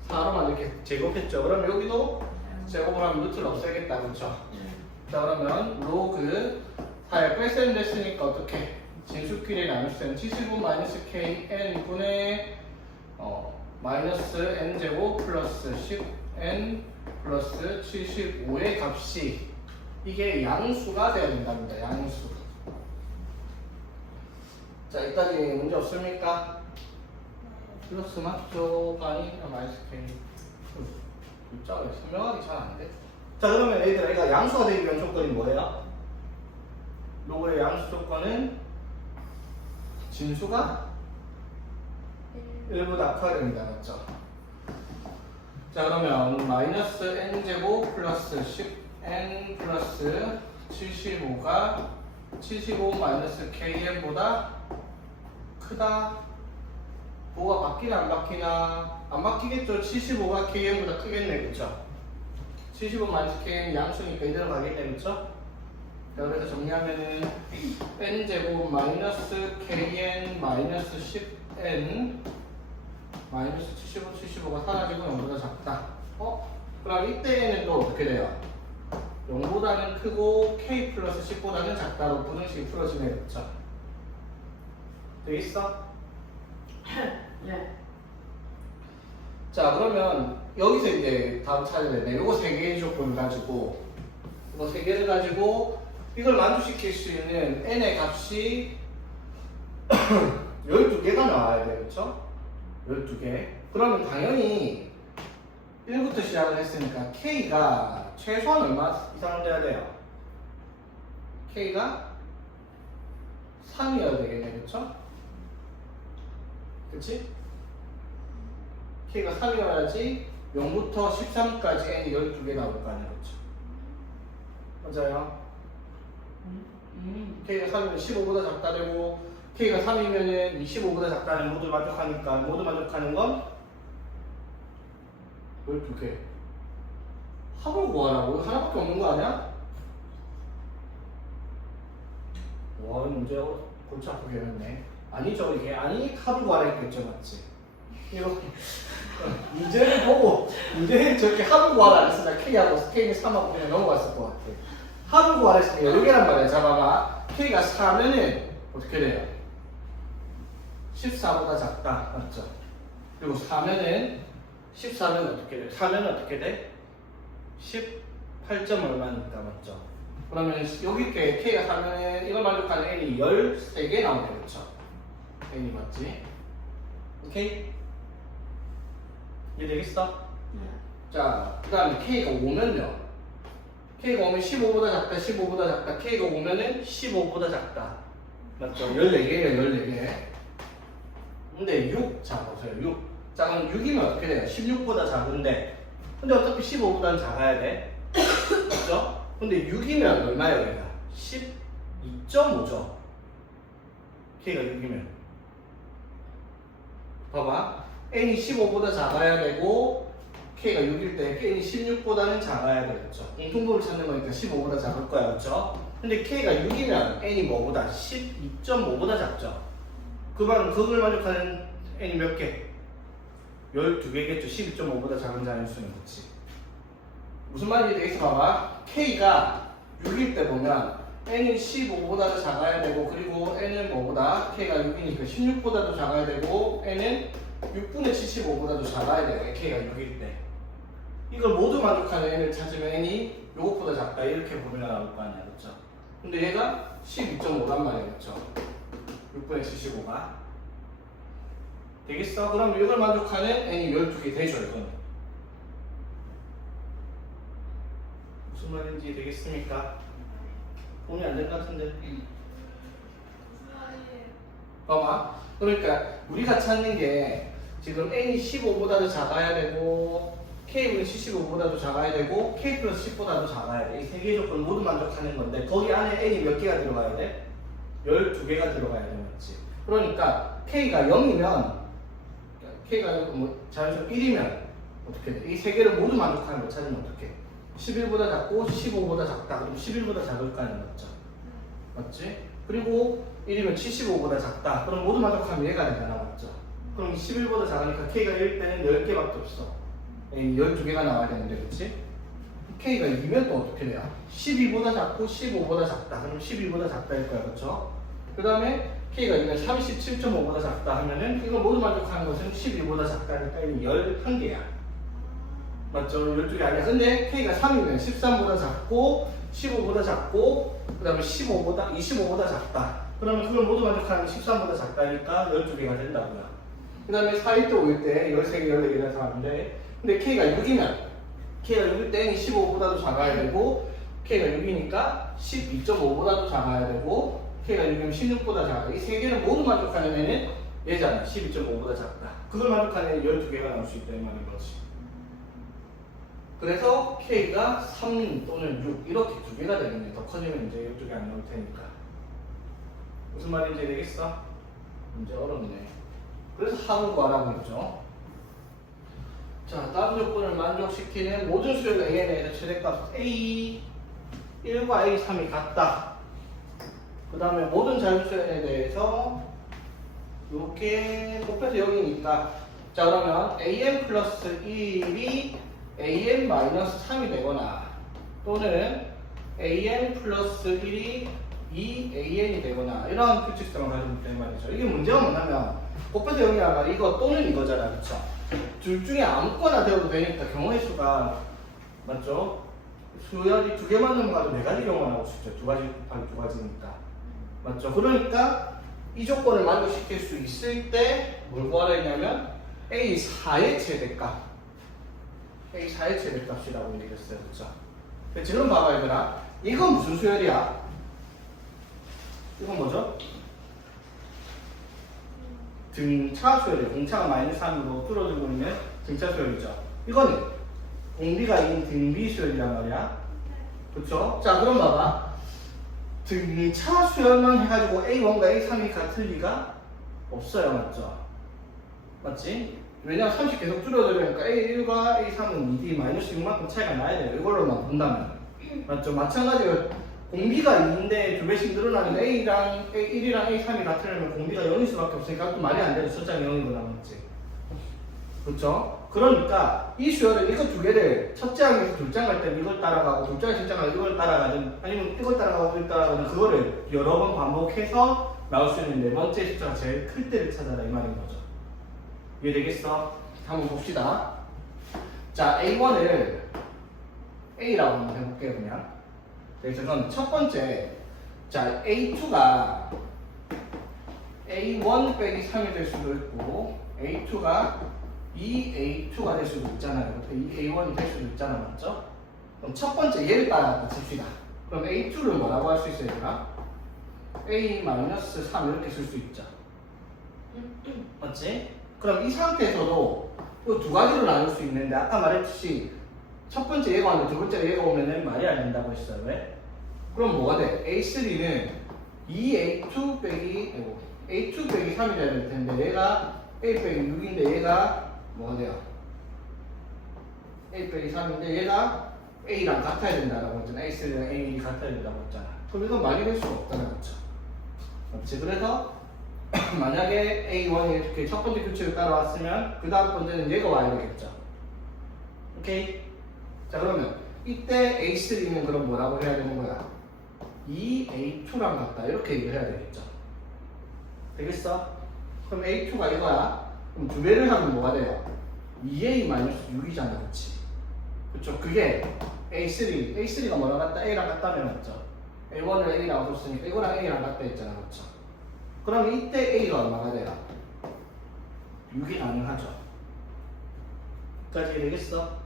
4로 이렇게 제곱했죠. 그럼 여기도 제곱을 하면 루트를 없애겠다, 그쵸? 자, 그러면 로그 4에 뺄셈 됐으니까 어떻게? 진수끼리 나눌셈 75 마이너스 k n 분의 마이너스 n제곱 플러스 10n 플러스 75의 값이 이게 양수가 되어야 된답니다. 양수. 자, 이따지 문제 없습니까? 플러스 맞죠? 아니, 마이너스 k. 글자가 설명하기 잘 안 돼. 자, 그러면 얘들아, 얘가 양수가 되기 위한 조건이 뭐예요? 로그의 양수 조건은 진수가 1보다 커야 됩니다. 맞죠? 자, 그러면 마이너스 n제곱 플러스 10n 플러스 75가 75 마이너스 kn보다 크다. 뭐가 바뀌나 안 바뀌나? 안 바뀌겠죠? 75가 kn보다 크겠네, 그쵸? 75 마이너스 k는 양수니까 이대로 가겠네, 그쵸? 자, 그래서 정리하면은 n제곱 마이너스 kn 마이너스 10n 마이너스 75, 75가 사라지고 0보다 작다. 그럼 이때에는 또 어떻게 돼요? 0보다는 크고 k 플러스 10보다는 작다로 부등식이 풀어지네, 그쵸? 되겠어? 네. 자, 그러면 여기서 이제 답을 찾아야 되네. 요거 세 개의 조건을 가지고 이거 세 개를 가지고 이걸 만족시킬 수 있는 n의 값이 12개가 나와야 돼요, 그쵸? 12개. 그러면 당연히 1부터 시작을 했으니까 k가 최소한 얼마 이상 돼야 돼요? k가 3이어야 되겠네, 그쵸? 그치? k가 3이어야지 0부터 13까지 n이 12개 나올 거 아니야, 그쵸? 맞아요? k가 3이면 15보다 작다 되고 k가 3이면은 25보다 작다는 모두 만족하니까 모두 만족하는 건 12개. 합을 구하라고? 하나밖에 없는 거 아니야? 와, 이 문제 골치 아프게 했네. 아니죠, 이게 아니 합을 구하라 했겠죠, 맞지? 이거 문제를 보고 문제를 저렇게 합을 구하라 안 했으면 k하고 k는 3하고 그냥 넘어갔을 것 같아. 합을 구하라 했으면 10개란 말이야. 잡아봐. k가 4면은 어떻게 돼요? 14보다 작다, 맞죠? 그리고 4면은 14면 어떻게 돼? 4면은 어떻게 돼? 18점 얼마니까, 맞죠? 그러면 여기 게 k가 4면은 이걸 만족하는 n이 13개 나오네, 그렇죠? n이 맞지? 오케이? 이해되겠어? 네. 자, 그 다음에 k가 5면요. k가 오면 15보다 작다, 15보다 작다. k가 오면은 15보다 작다. 맞죠? 14개예요, 14개. 근데 6, 자, 보세요. 6. 자, 그럼 6이면 어떻게 돼요? 16보다 작은데. 근데 어차피 15보다는 작아야 돼. 맞죠? 근데 6이면 얼마예요, 얘가? 12.5죠. k가 6이면. 봐봐. n이 15보다 작아야 되고 k가 6일 때 n이 16보다는 작아야 되겠죠. 공통분을 찾는 거니까 15보다 작을 거야, 그렇죠? 근데 k가 6이면 n이 뭐보다? 12.5보다 작죠. 그 말은 그걸 만족하는 n이 몇 개? 12개겠죠. 12.5보다 작은 자연수는. 그렇지. 무슨 말인지 되겠어? 봐봐. k가 6일 때 보면 n은 15보다 작아야 되고, 그리고 n은 뭐보다? k가 6이니까 16보다도 작아야 되고, n은 6분의 75보다도 작아야 돼요. k가 6일 때. 이걸 모두 만족하는 n을 찾으면 n이 요것보다 작다 이렇게 보면 나올 거 아니야, 그렇죠? 근데 얘가 12.5란 말이야, 그렇죠? 6분의 75가 되겠어? 그럼 이걸 만족하는 n이 12개 되죠, 이거는. 무슨 말인지 되겠습니까? 도움이 안 될 것 같은데. 봐봐. 그러니까 우리가 찾는 게 지금 n이 15보다도 작아야 되고 k분의 75보다도 작아야 되고 k 플러스 10보다도 작아야 돼. 이 세 개의 조건 모두 만족하는 건데 거기 안에 n이 몇 개가 들어가야 돼? 12개가 들어가야 되는 거지. 그러니까 k가 0이면 k가 뭐 자연수 1이면 어떻게 돼? 이 세 개를 모두 만족하는 거 찾으면 어떻게? 11보다 작고 15보다 작다. 그럼 11보다 작을 거 아니야, 맞죠? 맞지? 그리고 1이면 75보다 작다. 그럼 모두 만족하면 얘가 되잖아, 맞죠? 그럼 11보다 작으니까 k가 1 때는 10개밖에 없어. 12개가 나와야 되는데, 그렇지? k가 2면 또 어떻게 돼요? 12보다 작고 15보다 작다. 그럼 12보다 작다일 거야, 그렇죠? 그 다음에 k가 2면 37.5보다 작다 하면은 이거 모두 만족하는 것은 12보다 작다니까 11개야. 맞죠? 12개 아니야. 근데 k가 3이면 13보다 작고 15보다 작고 그 다음에 25보다 작다. 그러면 그걸 모두 만족하는 13보다 작다니까 12개가 된다고요. 그 다음에 4일 때 5일 때 13개, 14개라서 하는데 근데 k가 6이면 k가 6일 때 n이 15보다도 작아야 되고 k가 6이니까 12.5보다도 작아야 되고 k가 6이면 16보다 작아. 이 세 개를 모두 만족하는 애는 얘잖아. 12.5보다 작다. 그걸 만족하는 애는 12개가 나올 수 있다 이 말인 거지. 그래서 k가 3 또는 6 이렇게 두 개가 되겠네. 더 커지면 이제 이쪽이 안 나올 테니까. 무슨 말인지 되겠어? 문제 어렵네. 그래서 합을 구하라고 했죠. 자, 다음 조건을 만족시키는 모든 수열 AN에서 최대값 A 1과 A 3이 같다. 그 다음에 모든 자율수열에 대해서 이렇게 곱해서 0이니까 자 그러면 AN 플러스 1이 AN 마이너스 3이 되거나 또는 AN 플러스 1이 2AN이 되거나 이런 규칙성을 가지고 있다는 말이죠. 이게 문제가 뭐냐면 곱해서 0이라가 이거 또는 이거잖아, 그쵸? 둘 중에 아무거나 되어도 되니까 경우의 수가 맞죠? 수열이 두 개만 넘어가도 네 가지 경우가 나올 수 있죠. 두 가지 곱하기 두 가지니까 맞죠? 그러니까 이 조건을 만족시킬 수 있을 때 뭘 구하라 했냐면 A4의 최대값 A4의 최대값이라고 얘기했어요, 그쵸? 지금 봐봐 얘들아, 이건 무슨 수열이야? 이건 뭐죠? 등차 수열이에요. 공차가 마이너스 3으로 줄어들고 있는 등차 수열이죠. 이거는 공비가 있는 등비 수열이란 말이야. 그쵸? 자, 그럼 봐봐. 등차 수열만 해가지고 A1과 A3이 같을 리가 없어요. 맞죠? 맞지? 왜냐면 30 계속 줄어들으니까 A1과 A3은 2D 마이너스 6만큼 차이가 나야 돼요. 이걸로만 본다면. 맞죠? 마찬가지로 공비가 2인데 두 배씩 늘어나는 A랑 A1이랑 A3이 같으려면 공비가 0일 수밖에 없으니까 또 말이 안 되는 숫자가 0이구나, 맞지? 그렇죠? 그러니까 이 수열은 이거 두 개를 첫째 항에서 둘째 항 갈 때는 이걸 따라가고 둘째 항에서 첫째 항 이걸 따라가든 아니면 이걸 따라가고 이걸 따라가든 그거를 여러 번 반복해서 나올 수 있는 네 번째 숫자가 제일 클 때를 찾아라 이 말인 거죠. 이해되겠어? 한번 봅시다. 자, A1을 A라고 한번 해볼게요, 그냥. 그래서 그건 첫 번째, 자 A2가 A1 빼기 3이 될 수도 있고 A2가 2A2가 될 수도 있잖아요. 2A1이 될 수도 있잖아, 맞죠? 그럼 첫 번째 얘를 따라갔다 칩시다. 그럼 A2를 뭐라고 할 수 있어요, 얘들아? A-3 이렇게 쓸 수 있죠. 맞지? 그럼 이 상태에서도 이 두 가지로 나눌 수 있는데 아까 말했듯이 첫 번째 얘가 왔는데 두 번째 얘가 오면은 말이 안 된다고 했어요. 왜? 그럼 뭐가 돼? A3는 2A2 빼기 3이 돼야 될 텐데 얘가 A 빼기 6인데 얘가 뭐가 돼요? A 빼기 3인데 얘가 A랑 같아야 된다라고 했잖아. A3랑 A1이 같아야 된다고 했잖아. 그럼 이건 말이 될 수가 없다는 거죠. 그렇지. 그래서 만약에 A1이 이렇게 첫 번째 규칙을 따라왔으면 그 다음 번째는 얘가 와야 되겠죠. 오케이? 자 그러면 이때 A3는 그럼 뭐라고 해야 되는 거야? 이 A2랑 같다 이렇게 얘기를 해야 되겠죠. 되겠어? 그럼 A2가 이거야. 그럼 두 배를 하면 뭐가 돼요? 2A-6이잖아, 그렇지? 그쵸? 그게 A3가 뭐랑 같다? A랑 같다면 맞죠? A1을 A라고 줬으니까 이거랑 A랑 같다 했잖아, 그렇죠? 그럼 이때 A가 얼마가 돼요? 6이 가능하죠. 여기까지 되겠어?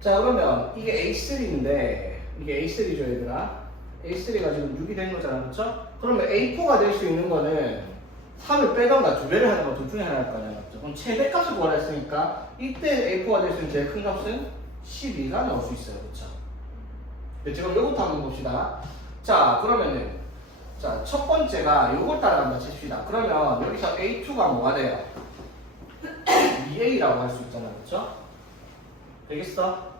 자 그러면 이게 A3인데 이게 A3죠 얘들아. A3가 지금 6이 된 거잖아, 그렇죠? 그러면 A4가 될 수 있는 거는 3을 빼던가 두 배를 하는 거 둘 중에 하나일 거 아니야, 맞죠? 그럼 최대값을 구하라 했으니까 이때 A4가 될 수 있는 제일 큰 값은 12가 나올 수 있어요, 그렇죠? 네, 지금 요것도 한번 봅시다. 자 그러면은 자 첫 번째가 요걸 따라간다 칩시다. 그러면 여기서 A2가 뭐가 돼요? 2A라고 할 수 있잖아, 그렇죠? 되겠어?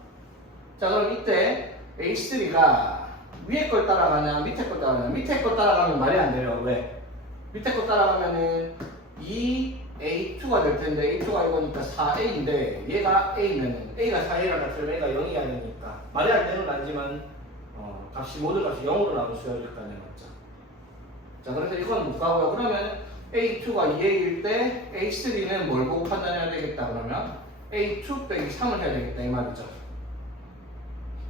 자 그럼 이때 H3가 위에 걸 따라가냐 밑에 걸 따라가냐. 밑에 걸 따라가면 말이 안 돼요. 왜? 밑에 걸 따라가면은 2A2가 될 텐데 A2가 이거니까 4A인데 얘가 A면은 A가 4A랑 같으면 A가 0이어야 되니까 말이 안 되는 건 아니지만 값이 모든 값이 0으로 나올 수 있을 거 아니야, 맞죠? 자 그래서 이건 못 가고요. 그러면 A2가 2A일 때 H3는 뭘 보고 판단해야 되겠다 그러면 A2 빼기 3을 해야 되겠다 이 말이죠.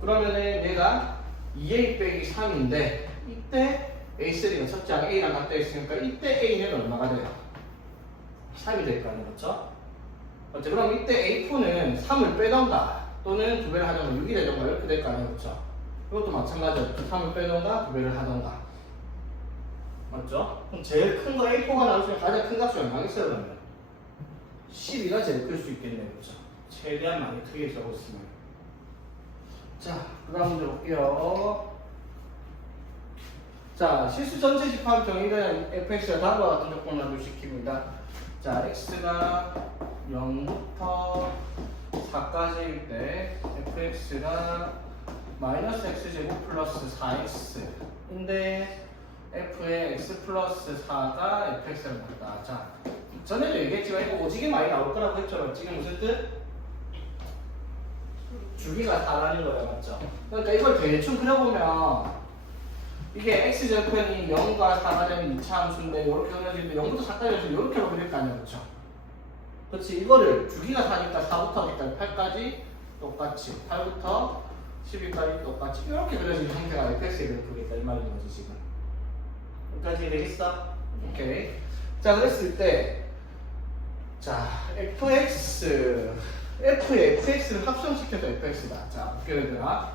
그러면은 얘가 2A 빼기 3인데 이때 A3가 첫째 항 A랑 같다 했으니까 이때 A는 얼마가 돼요? 3이 될 거 아니에요, 그렇죠? 맞죠? 그럼 이때 A4는 3을 빼던가 또는 두 배를 하던가 6이 되던가 이렇게 될 거 아니에요, 그렇죠? 이것도 마찬가지로 3을 빼던가 두 배를 하던가 맞죠? 그럼 제일 큰 거 A4가 나올 수 있는 가장 큰 값이 얼마겠어요, 그러면? 12가 제일 클 수 있겠네요, 그렇죠? 최대한 많이 크게 적었으면. 자, 그 다음 문제 볼게요. 자, 실수 전체 집합 정의된 fx가 다음과 같은 조건을 만족시킵니다. 자, x가 0부터 4까지일 때 fx가 마이너스 x제곱 플러스 4x인데 f의 x 플러스 4가 fx랑 같다. 자, 전에도 얘기했지만 이거 오지게 많이 나올 거라고 했죠. 지금 무슨 뜻? 주기가 4라는 거예요, 맞죠? 그러니까 이걸 대충 그려보면 이게 x절편이 0과 4가 되는 2차 함수인데 이렇게 그려지는데 0부터 4까지 해서 이렇게 그릴 거 아니야, 그렇죠? 그렇지, 이거를 주기가 4니까 4부터 8까지 똑같이 8부터 12까지 똑같이 이렇게 그려진 형태가 fx의 그래프겠다 이 말인 거지 지금. 여기까지 되겠어? 오케이. 자 그랬을 때 자 f의 fx를 합성시켜서 fx다. 자 어떻게 되더라?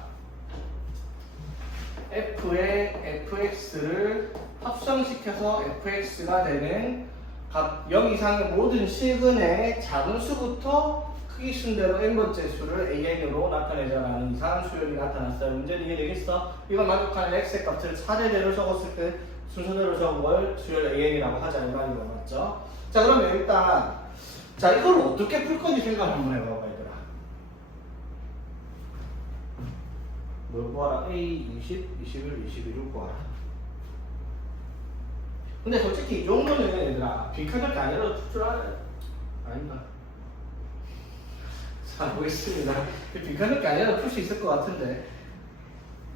f의 fx를 합성시켜서 fx가 되는 각 0 이상의 모든 실근의 작은 수부터 크기 순대로 n번째 수를 an으로 나타내자라는 이상한 수열이 나타났어요. 문제는 이해되겠어? 이걸 만족하는 x의 값을 차례대로 적었을 때 순서대로 적은 걸 수열 an이라고 하자 이 말인 거 맞죠? 자 그러면 일단 자 이걸 어떻게 풀 건지 생각 한번 해봐봐 얘들아. 뭘 구하라? A 20, 21, 22를 구하라. 근데 솔직히 이 정도는 얘들아 빈칸밖에 안 해도 풀 줄 알아요. 아닌가? 자 보겠습니다. 빈칸밖에 안 해도 풀 수 있을 것 같은데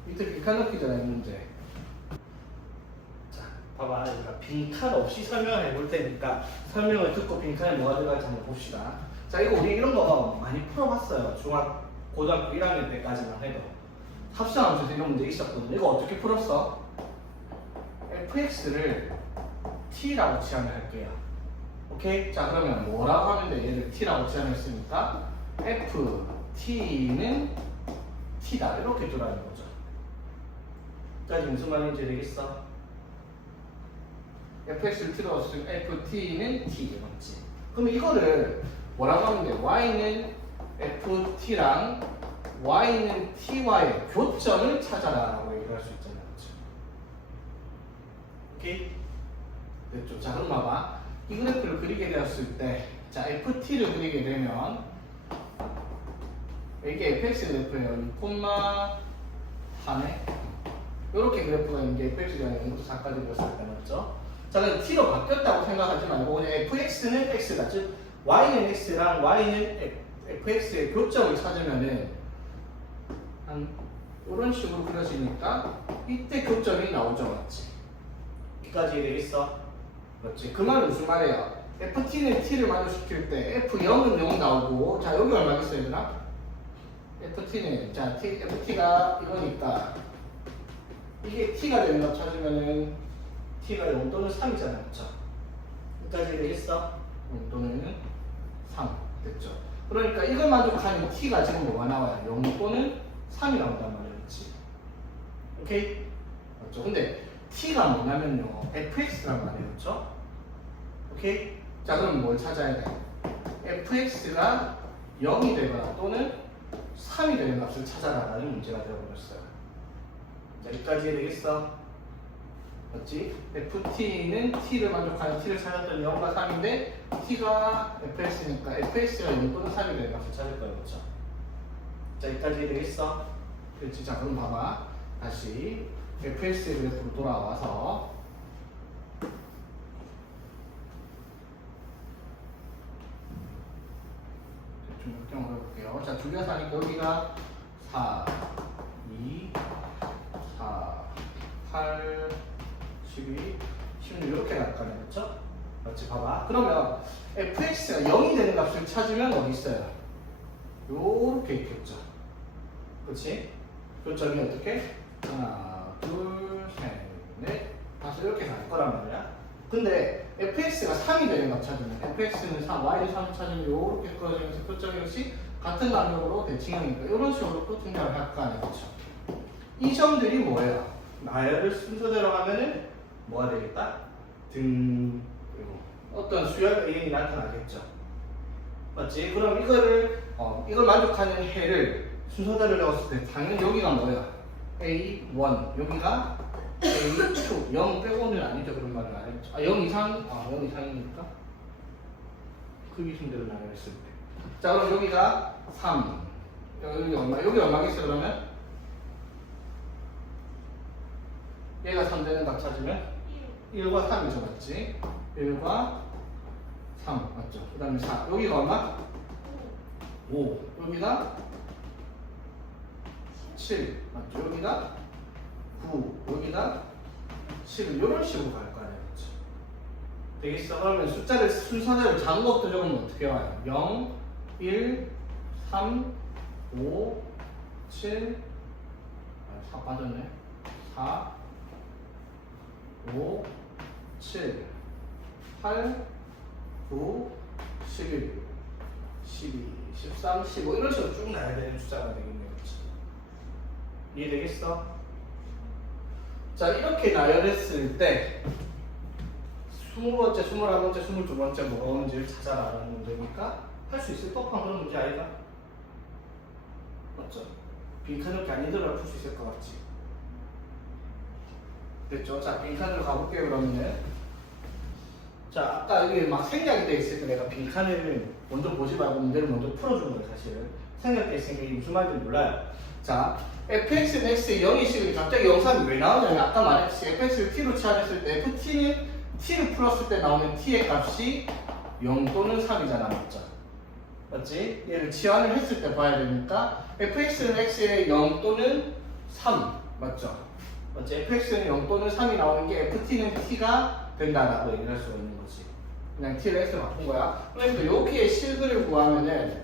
밑에 빈칸 넣기잖아요 문제. 자 봐봐 얘들아 빈칸 없이 설명을 해볼 테니까 설명을 듣고 빈칸에 뭐가 들어갈지 한번 봅시다. 자 이거 우리 이런 거 많이 풀어봤어요. 고등학교 1학년 때까지만 해도 합성함수에서 이런 문제 있었거든요. 이거 어떻게 풀었어? fx를 t라고 치환을 할게요. 오케이? 자 그러면 뭐라고 하면 돼? 얘를 t라고 치환했으니까 ft는 t다 이렇게 두라는 거죠. 여기까지 무슨 말인지 되겠어? fx를 t로 했으면 ft는 t 맞지? 그럼 이거를 뭐라고 하면 돼? y는 ft랑 y는 t와의 교점을 찾아라 라고 얘기할 수 있잖아요, 그렇죠? 오케이? 됐죠? 자, 그럼 봐봐. 이 그래프를 그리게 되었을 때, 자, FT를 그리게 되면, 이게 fx 그래프예요. 2,4네. 이렇게 그래프가 이제 fx가 0부터 4까지 그렸을 때 맞죠? 자, 그럼 t로 바뀌었다고 생각하지 말고 그냥 fx는 x다. 즉 y는 x랑 y는 fx의 교점을 찾으면은 한 이런 식으로 그려지니까 이때 교점이 나오죠, 맞지? 여기까지 되겠어? 맞지? 그 말은 무슨 말이야? ft는 t를 만족시킬 때 f0은 0 나오고, 자 여기 얼마겠어 얘들아? ft는 자 ft가 이거니까 이게 t가 되는 값 찾으면은 t가 0 또는 3이잖아, 그쵸? 여기까지 되겠어? 0 또는 3 됐죠? 그러니까 이걸 만족하는 t가 지금 뭐가 나와요? 0 또는 3이 나온단 말이야, 그치? 오케이? 맞죠? 근데 t가 뭐냐면요 fx란 말이에요, 그쵸? 오케이? 자 그럼 뭘 찾아야 돼? fx가 0이 되거나 또는 3이 되는 값을 찾아라라는 문제가 되어버렸어요. 자, 여기까지 되겠어? 맞지? ft는 t를 만족하는 t를 찾았더니 0과 3인데 t가 fx니까 fx가 0 또는 3이 되는 값을 찾을 거예요, 그렇죠? 자, 여기까지 되겠어? 그렇지? 자, 그럼 봐봐. 다시 fx의 그래프로 돌아와서 좀 걱정을 해볼게요. 자, 줄여서 하니까 여기가 4, 2, 4, 8, 12, 16 이렇게 갈 거네, 그렇죠? 맞지? 봐봐. 그러면 fx가 0이 되는 값을 찾으면 어디 있어요? 요렇게 있겠죠. 그렇지? 교점이 어떻게? 하나, 둘, 셋, 넷, 다섯 이렇게 갈 거란 말이야. 근데 fx가 3이 되는 값 찾으면 fx는 3, y는 3 찾으면 이렇게 끌어지면서 교점이 역시 같은 간격으로 대칭형이니까 이런 식으로 또 등장을 할 거 아니에요, 그렇죠? 이 점들이 뭐예요? 나열을 순서대로 하면은 뭐가 되겠다? 등 그리고 어떤 수열 A이 나타나겠죠. 맞지? 그럼 이걸 만족하는 해를 순서대로 적었을 때 당연히 여기가 뭐야? A1 여기가 A2 0 빼고는 아니죠. 그런 말은 안 했죠. 0 이상? 0 이상이니까 그 기준대로 나열했을 때. 자 그럼 여기가 3 여기 얼마? 여기 얼마겠어 그러면? 얘가 3 되는 값 찾으면 1과 3이죠, 맞지? 1과 3 맞죠? 그 다음에 4 여기가 얼마? 5 여기가 7 맞죠? 여기가 9 여기가 11 이런 식으로 갈 거 아니에요, 그렇죠? 되겠어? 그러면 숫자를 순서대로 작은 것도 적으면 어떻게 와요? 0, 1, 3, 5, 7 4 빠졌네 4 5, 7, 8, 9, 11, 12, 13, 15 이런 식으로 쭉 나야 되는 숫자가 되겠네요, 그렇지? 이해되겠어? 자 이렇게 나열했을 때 20번째, 21번째, 22번째 뭐가 오는지를 찾아라라는 문제니까 할 수 있을 법한 그런 문제 아이가? 맞죠? 빈칸을 안 힘들어 풀 수 있을 것 같지? 됐죠? 자, 빈칸으로 가볼게요, 그러면은. 자, 아까 이게 막 생략이 돼 있을 때 내가 빈칸을 먼저 보지 말고 문제를 먼저 풀어주는 거예요, 사실은. 생략돼 있으니까 이게 무슨 말인지 몰라요. 자, fx는 x에 0이 식으니 갑자기 0, 3이 왜 나오냐면 아까 말했듯이 fx를 t로 치환했을 때 ft는 t를 풀었을 때 나오는 t의 값이 0 또는 3이잖아, 맞죠? 맞지? 얘를 치환을 했을 때 봐야 되니까 fx는 x에 0 또는 3 맞죠? 맞지? fx는 0 또는 3이 나오는 게 ft는 t가 된다라고 얘기를 할 수가 있는 거지. 그냥 t를 x로 바꾼 거야. 그래서 여기에 실근을 구하면은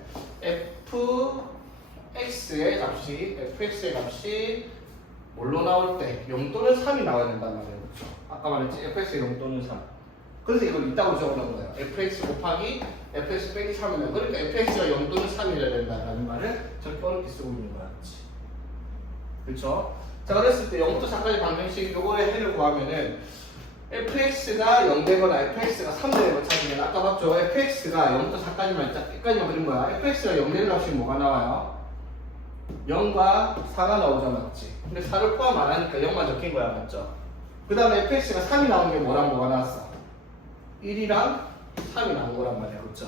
fx의 값이 뭘로 나올 때 0 또는 3이 나와야 된단 말이에요. 그렇죠? 아까 말했지? fx의 0 또는 3. 그래서 이걸 이따고 적어놓은 거예요. fx 곱하기 fx 빼기 3이면 그러니까 fx가 0 또는 3이어야 된다라는 말을 저렇게 어렵게 쓰고 있는 거야. 그렇죠? 자 그랬을 때 0부터 4까지 방정식 요거의 해를 구하면은 fx가 0 되거나 fx가 3 되는 걸 찾으면 아까 봤죠? fx가 0부터 4까지만 딱 끝까지만 그린 거야. fx가 0 되는 값이 뭐가 나와요? 0과 4가 나오잖아, 맞지? 근데 4를 포함 안 하니까 0만 적힌 거야, 맞죠? 그 다음에 fx가 3이 나오는 게 뭐랑 뭐가 나왔어? 1이랑 3이 나온 거란 말이야. 그쵸?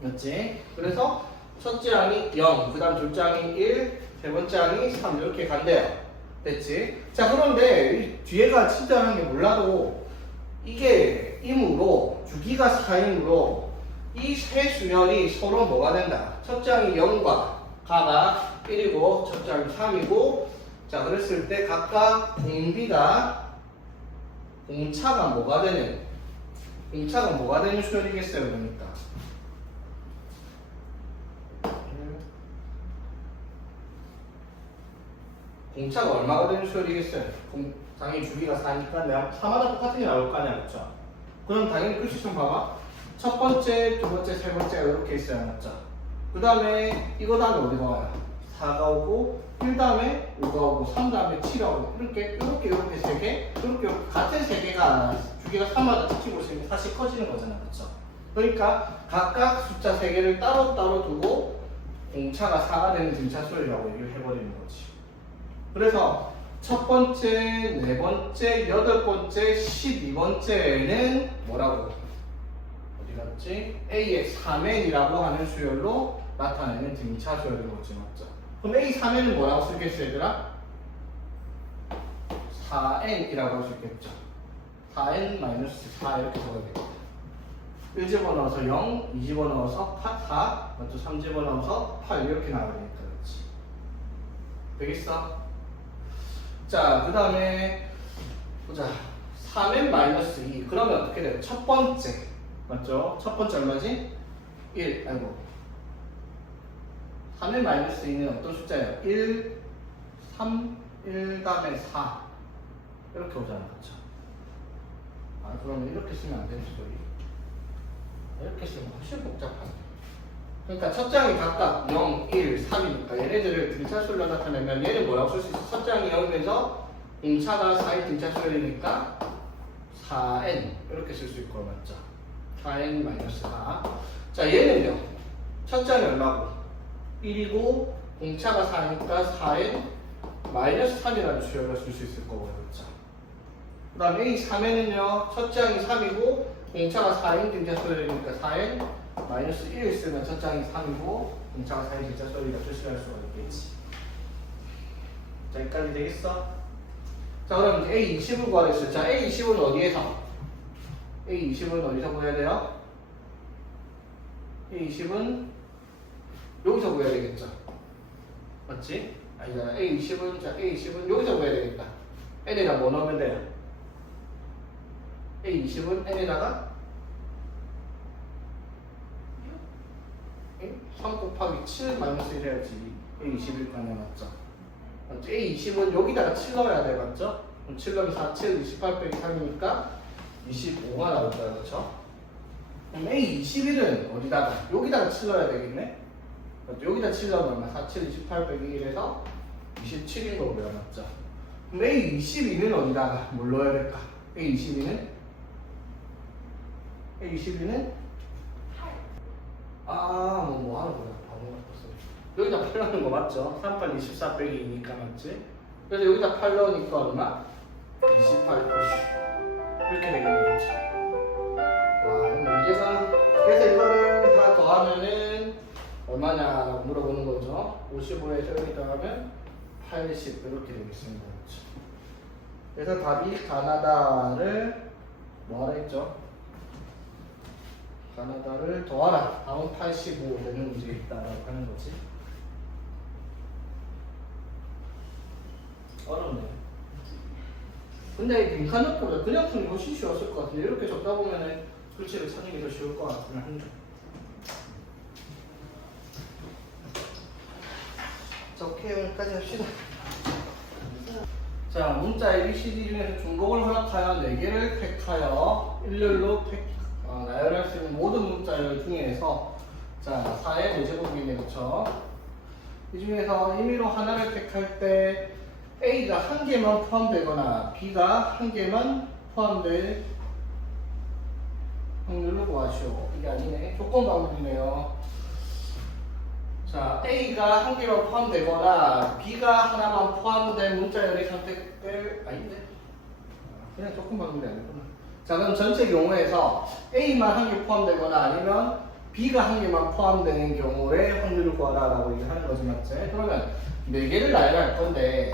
맞지? 그래서 첫째 항이 0, 그 다음 둘째 항이 1, 세 번째 항이 3 이렇게 간대요. 됐지? 자, 그런데 이 뒤에가 친절한 게 몰라도 이게 임으로 주기가 4이므로 이 세 수열이 서로 뭐가 된다? 첫째 항이 0과 가가 1이고 첫째 항이 3이고 자, 그랬을 때 각각 공비가 공차가 뭐가 되는 수열이겠어요, 그러니까. 공차가 얼마가 되는 수열이겠어요? 당연히 주기가 4니까 내가 4마다 똑같은 게 나올 거 아니야, 그쵸? 그럼 당연히 끝이 좀 봐봐. 첫 번째, 두 번째, 세 번째가 이렇게 있어야 맞죠? 그 다음에 이거 다음에 어디가 와요? 4가 오고 1 다음에 5가 오고 3 다음에 7가 오고 이렇게 세 개, 이렇게 같은 세 개가 주기가 3마다 지키고 있으면 다시 커지는 거잖아, 그쵸? 그러니까 각각 숫자 세 개를 따로따로 두고 공차가 4가 되는 등차수열이라고 얘기를 해버리는 거지. 그래서 첫 번째, 네 번째, 여덟 번째, 12번째는 뭐라고? 어디 갔지? A의 3n이라고 하는 수열로 나타내는 등차 수열인 거지, 맞죠? 그럼 A 3n은 뭐라고 쓰겠어, 얘들아? 4n이라고 할 수 있겠죠. 4n-4 이렇게 적어야겠다. 1 집어넣어서 0, 2 집어넣어서 4, 맞죠? 3 집어넣어서 8 이렇게 나오니까 그렇지. 되겠어? 자, 그 다음에 보자. 3n-2 그러면 어떻게 돼요? 첫 번째 맞죠? 첫 번째 얼마지? 1 아이고 3n-2는 어떤 숫자예요? 1, 3, 1 다음에 4 이렇게 오잖아, 그쵸? 아, 그러면 이렇게 쓰면 안 되는 소리. 이렇게 쓰면 훨씬 복잡하네. 그러니까 첫 장이 각각 0, 1, 3이니까 얘네들을 등차수열로 나타내면 얘는 뭐라고 쓸 수 있어? 첫 장이 0이면서 공차가 4의 등차수열이니까 4n 이렇게 쓸 수 있고, 맞죠? 4n-4. 자, 얘는요. 첫 장이 얼마고? 1이고 공차가 4니까 4n-3이라는 수열을 쓸 수 있을 거고요, 그렇죠? 그 다음에 이 3n은요. 첫 장이 3이고 공차가 4인 등차수열이니까 4n-1 쓰면 첫 장이 3이고 공차가 4인 등차수열이라 표시할 수가 있겠지. 자, 여기까지 되겠어? 자, 그럼 A20을 구하랬어요. 자, A20은 어디에서? A20은 어디서 구해야 돼요? A20은 여기서 구해야 되겠죠? 맞지? 아니잖아. A20은 여기서 구해야 되겠다. N에다 뭐 넣으면 돼요? A20은 N에다가 3 곱하기 7 마이너스 1 해야지 A21 가냐, 맞죠? A20은 여기다가 7 넣어야 돼, 맞죠? 그럼 7 넣으면 4, 7, 28 빼기 3이니까 25가 나올 거야, 그렇죠? 그럼 A21은 어디다가? 여기다가 7 넣어야 되겠네? 맞죠? 여기다 7 넣으면 얼마? 4, 7, 28 빼기 1에서 27인 거고요, 맞죠? 그럼 A22는 어디다가 뭘 넣어야 될까? A22는? 뭐 하는 거야? 바보 같았어. 여기다 8 넣는 거 맞죠? 3, 8, 24 빼기 2니까 맞지? 그래서 여기다 8 넣으니까 얼마? 28. 이렇게 되겠네, 와, 문제가. 그래서 이거를 다 더하면은 얼마냐라고 물어보는 거죠. 55에서 여기 더하면 80 이렇게 되겠습니다. 그래서 답이 가나다를 뭐하라 했죠? 가나다를 더하라. 다음 85 되는 문제가 있다라고 하는 거지. 어렵네. 근데 빈칸역보다 그냥 푸는 게 훨씬 쉬웠을 것 같은데 이렇게 적다 보면은 글씨를 찾는 게 더 쉬울 것 같긴 한데. 자, 오케이, 여기까지 합시다. 자, 문자 ABCD 중에서 중복을 허락하여 4개를 택하여 일렬로 나열할 수 있는 모든 문자열 중에서 자, 4의 4제곱이네, 그쵸? 이 중에서 임의로 하나를 택할 때 A가 한 개만 포함되거나 B가 한 개만 포함될 확률을 구하시오. 이게 아니네. 조건 방법이네요. 자, A가 한 개만 포함되거나 B가 하나만 포함된 문자열이 선택될 아닌데? 그냥 조건 방법이 아니구나. 자, 그럼 전체 경우에서 A만 한 개 포함되거나 아니면 B가 한 개만 포함되는 경우에 확률을 구하라라고 얘기하는 거지, 맞지? 그러면 4개를 나열할 건데,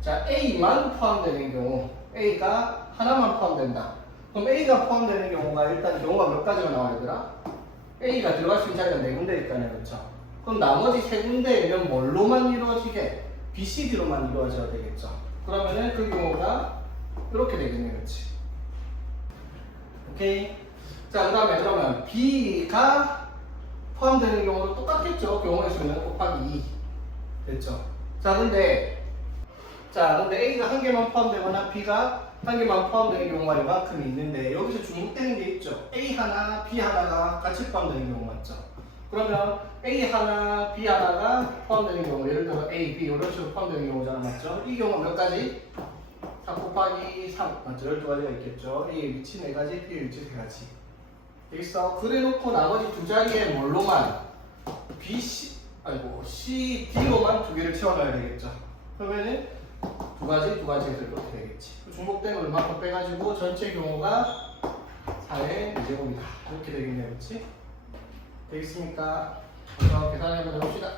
자, A만 포함되는 경우, A가 하나만 포함된다. 그럼 A가 포함되는 경우가 일단 경우가 몇 가지가 나와야 되더라? A가 들어갈 수 있는 자리가 4군데 있다네, 그렇죠? 그럼 나머지 3군데에는 뭘로만 이루어지게? B, C, D로만 이루어져야 되겠죠? 그러면은 그 경우가 이렇게 되겠네, 그렇지? 오케이? 자, 그 다음에 그러면 B가 포함되는 경우도 똑같겠죠? 경우의 수는 곱하기 2. 됐죠? 자, 근데 A가 한 개만 포함되거나 B가 한 개만 포함되는 경우가 이만큼 있는데 여기서 중복되는 게 있죠? A 하나, B 하나가 같이 포함되는 경우 맞죠? 그러면 A 하나, B 하나가 포함되는 경우, 예를 들어 A, B 이런 식으로 포함되는 경우잖아, 맞죠? 이 경우가 몇 가지? 3 곱하기 3, 맞죠? 12가지가 있겠죠? A의 위치 4가지, B의 위치 3가지. 되겠어? 그래놓고 나머지 두 자리에 뭘로만? B, C, C, D로만 2개를 채워넣어야 되겠죠? 그러면은 두 가지 해서 이렇게 되겠지. 중복된 걸 이만큼 빼가지고 전체 경우가 4의 2제곱이다. 이렇게 되겠네요, 그렇지? 되겠습니까? 그래서 계산해보자 봅시다.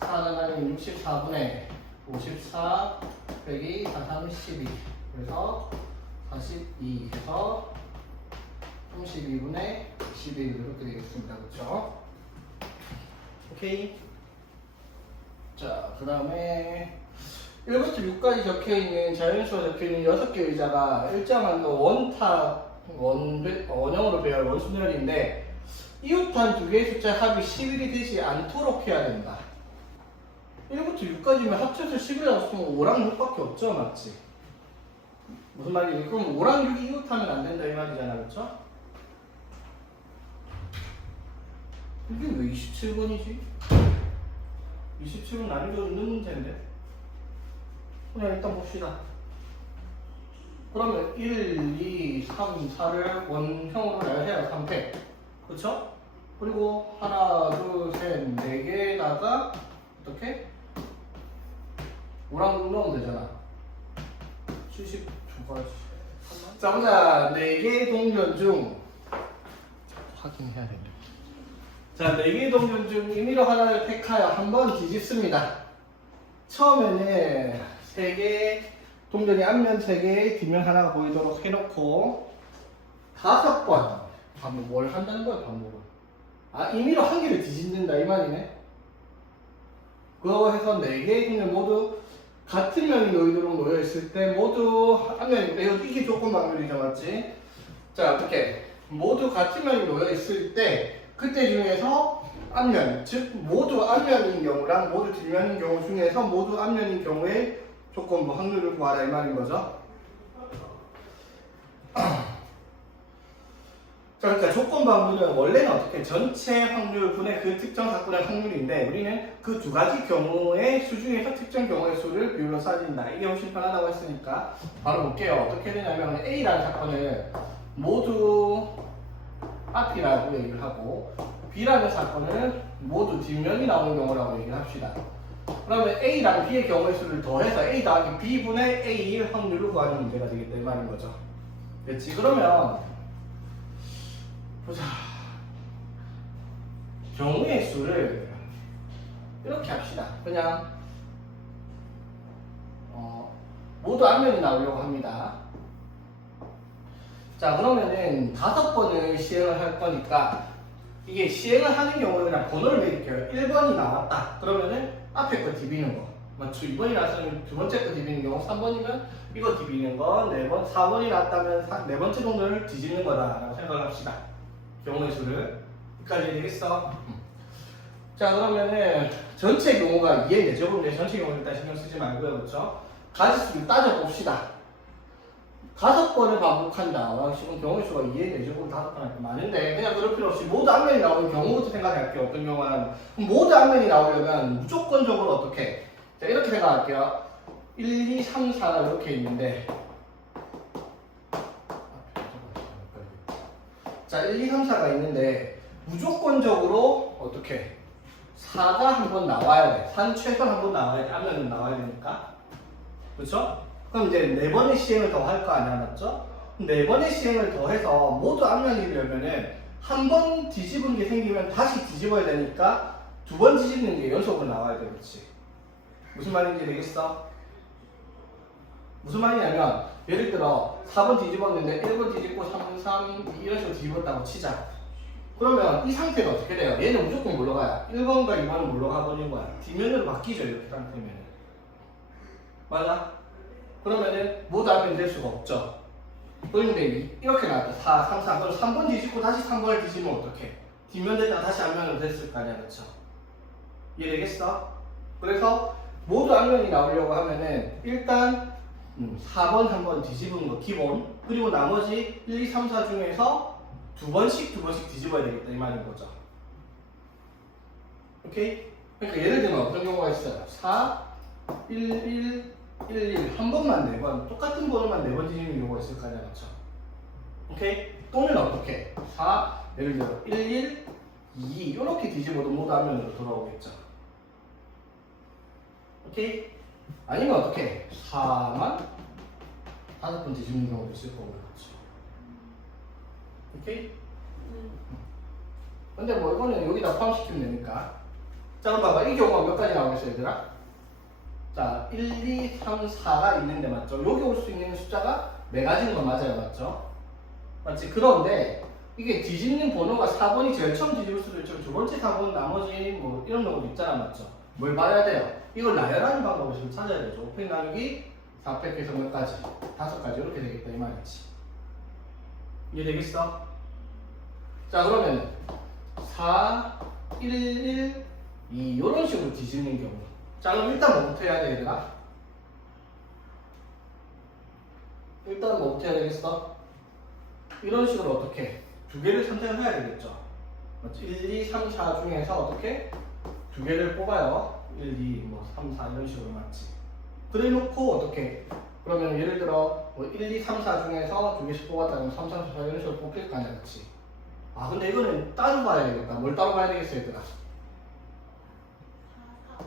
4는 64분의 54 빼기 432. 그래서 42 해서 32분의 11 이렇게 되겠습니다. 그렇죠? 오케이. 자, 그 다음에 1부터 6까지 적혀있는 자연수가 적혀있는 6개 의자가 일정한 원형으로 배열 원순열인데 이웃한 두 개의 숫자 합이 11이 되지 않도록 해야 된다. 1부터 6까지면 합쳐서 11이 없으면 5랑 6밖에 없죠, 맞지? 무슨 말이지? 그럼 5랑 6이 이웃하면 안 된다 이 말이잖아, 그렇죠? 이게 왜 27번이지? 27번 난이도 있는 문제인데? 그냥 일단 봅시다. 그러면 1, 2, 3, 4를 원형으로 나열해야 3팩. 그쵸? 그리고 하나, 둘, 셋, 4개에다가 어떻게? 5랑 6 넣으면 되잖아. 72가지. 자, 보자. 4개의 동전 중 확인해야 됩니다. 자, 4개의 동전 중 임의로 하나를 택하여 한번 뒤집습니다. 처음에는 3개의 동전이 앞면 3개, 뒷면 하나가 보이도록 해놓고 5번 반복. 뭘 한다는 거야, 반복을? 아, 임의로 한 개를 뒤집는다 이 말이네. 그거 해서 4개의 동전 모두 같은 면이 놓이도록 놓여있을 때 모두 앞면이, 이게 조건 방면이죠, 맞지? 자, 어떻게? 모두 같은 면이 놓여있을 때 그때 중에서 앞면, 즉 모두 앞면인 경우랑 모두 뒷면인 경우 중에서 모두 앞면인 경우에 조건부 확률을 구하라 이 말인 거죠. 자, 그러니까 조건부 확률은 원래는 어떻게 전체 확률 분의 그 특정 사건의 확률인데 우리는 그 두 가지 경우의 수 중에서 특정 경우의 수를 비율로 따진다. 이게 훨씬 편하다고 했으니까 바로 볼게요. 어떻게 되냐면 A라는 사건을 모두 앞이라고 얘기를 하고 B라는 사건을 모두 뒷면이 나오는 경우라고 얘기를 합시다. 그러면 A랑 B의 경우의 수를 더해서 A 더하기 B분의 A일 확률을 구하는 문제가 되겠다 이 말인 거죠. 그렇지? 그러면 보자. 경우의 수를 이렇게 합시다. 그냥 모두 앞면이 나오려고 합니다. 자, 그러면은 5번을 시행을 할 거니까 이게 시행을 하는 경우는 그냥 번호를 매길게요. 1번이 나왔다. 그러면은 앞에 거 디비는 거. 맞죠? 2번이 나왔으면 두 번째 거 디비는 경우, 3번이면 이거 디비는 거, 4번, 4번이 나왔다면 4번째 정도를 뒤집는 거다라고 생각을 합시다. 경우의 수를. 여기까지 되겠어? 자, 그러면은 전체 경우가 2의 4제곱인데 전체 경우는 일단 신경 쓰지 말고요. 그렇죠? 가지수를 따져봅시다. 5번을 반복한다. 지금 경우의 수가 2의 4제곱을 5번 하니까 많은데 그냥 그럴 필요 없이 모두 앞면이 나오는 경우부터 생각할게요. 어떤 경우는 모두 앞면이 나오려면 무조건적으로 어떻게? 자, 이렇게 생각할게요. 1, 2, 3, 4가 이렇게 있는데 자, 1, 2, 3, 4가 있는데 무조건적으로 어떻게? 4가 한 번 나와야 돼. 4는 최소한 한 번 나와야 돼. 앞면은 나와야 되니까. 그렇죠? 그럼 이제 4번의 시행을 더 할 거 아니야, 맞죠? 4번의 시행을 더해서 모두 앞면이려면은 한 번 뒤집은 게 생기면 다시 뒤집어야 되니까 2번 뒤집는 게 연속으로 나와야 돼, 그렇지? 무슨 말인지 되겠어? 무슨 말이냐면 예를 들어 4번 뒤집었는데 1번 뒤집고 3, 3, 2 이런 식으로 뒤집었다고 치자. 그러면 이 상태가 어떻게 돼요? 얘는 무조건 뭘로 가요? 1번과 2번은 뭘로 가버리는 거야? 뒷면으로 바뀌죠, 이렇게 상태면은. 맞아? 그러면은 모두 앞면 될 수가 없죠. 그런데 이렇게 나왔다. 4, 3, 4. 그럼 3번 뒤집고 다시 3번을 뒤집으면 어떡해? 뒷면 됐다가 다시 앞면으로 됐을 거 아니야, 그쵸? 이해되겠어? 그래서 모두 앞면이 나오려고 하면은 일단 4번 한 번 뒤집은 거 기본, 그리고 나머지 1, 2, 3, 4 중에서 2번씩 뒤집어야 되겠다 이 말인 거죠. 오케이? 그러니까 예를 들면 어떤 경우가 있어요? 4, 1, 1, 1, 1 한 번만 4번 똑같은 번호만 4번 뒤집는 경우가 있을 거 아니야, 그렇죠? 오케이? 또는 어떻게? 4, 예를 들어 1, 1, 2 이렇게 뒤집어도 모두 앞면으로 돌아오겠죠. 오케이? 아니면 어떻게? 4만 5번 뒤집는 경우도 있을 거고, 그렇죠? 오케이? 근데 뭐 이거는 여기다 포함시키면 되니까. 자, 그럼 봐봐. 이 경우가 몇 가지 나오겠어, 얘들아? 자, 1, 2, 3, 4가 있는데 맞죠? 여기 올 수 있는 숫자가 4가지인 건 맞아요, 맞죠? 맞지? 그런데 이게 뒤집는 번호가 4번이 제일 처음 뒤집을 수도 있지만 두 번째 4번 나머지 뭐 이런 경우도 있잖아, 맞죠? 뭘 봐야 돼요? 이걸 나열하는 방법을 좀 찾아야 되죠. 5팩 나누기 4팩 해서 몇 가지? 5가지 이렇게 되겠다 이 말이지. 이해되겠어? 자, 그러면 4, 1, 1, 2 이런 식으로 뒤집는 경우. 자, 그럼 일단 뭐부터 해야 돼, 얘들아? 일단 뭐부터 해야 되겠어? 이런 식으로 어떻게? 2개를 선택을 해야 되겠죠. 맞지? 1, 2, 3, 4 중에서 어떻게? 2개를 뽑아요. 1, 2, 뭐 3, 4 이런 식으로 맞지? 그래 놓고 어떻게? 그러면 예를 들어 뭐 1, 2, 3, 4 중에서 2개씩 뽑았다면 3, 3, 4 이런 식으로 뽑힐 거 아니야, 그치? 아, 근데 이거는 따로 봐야 되겠다. 뭘 따로 봐야 되겠어, 얘들아?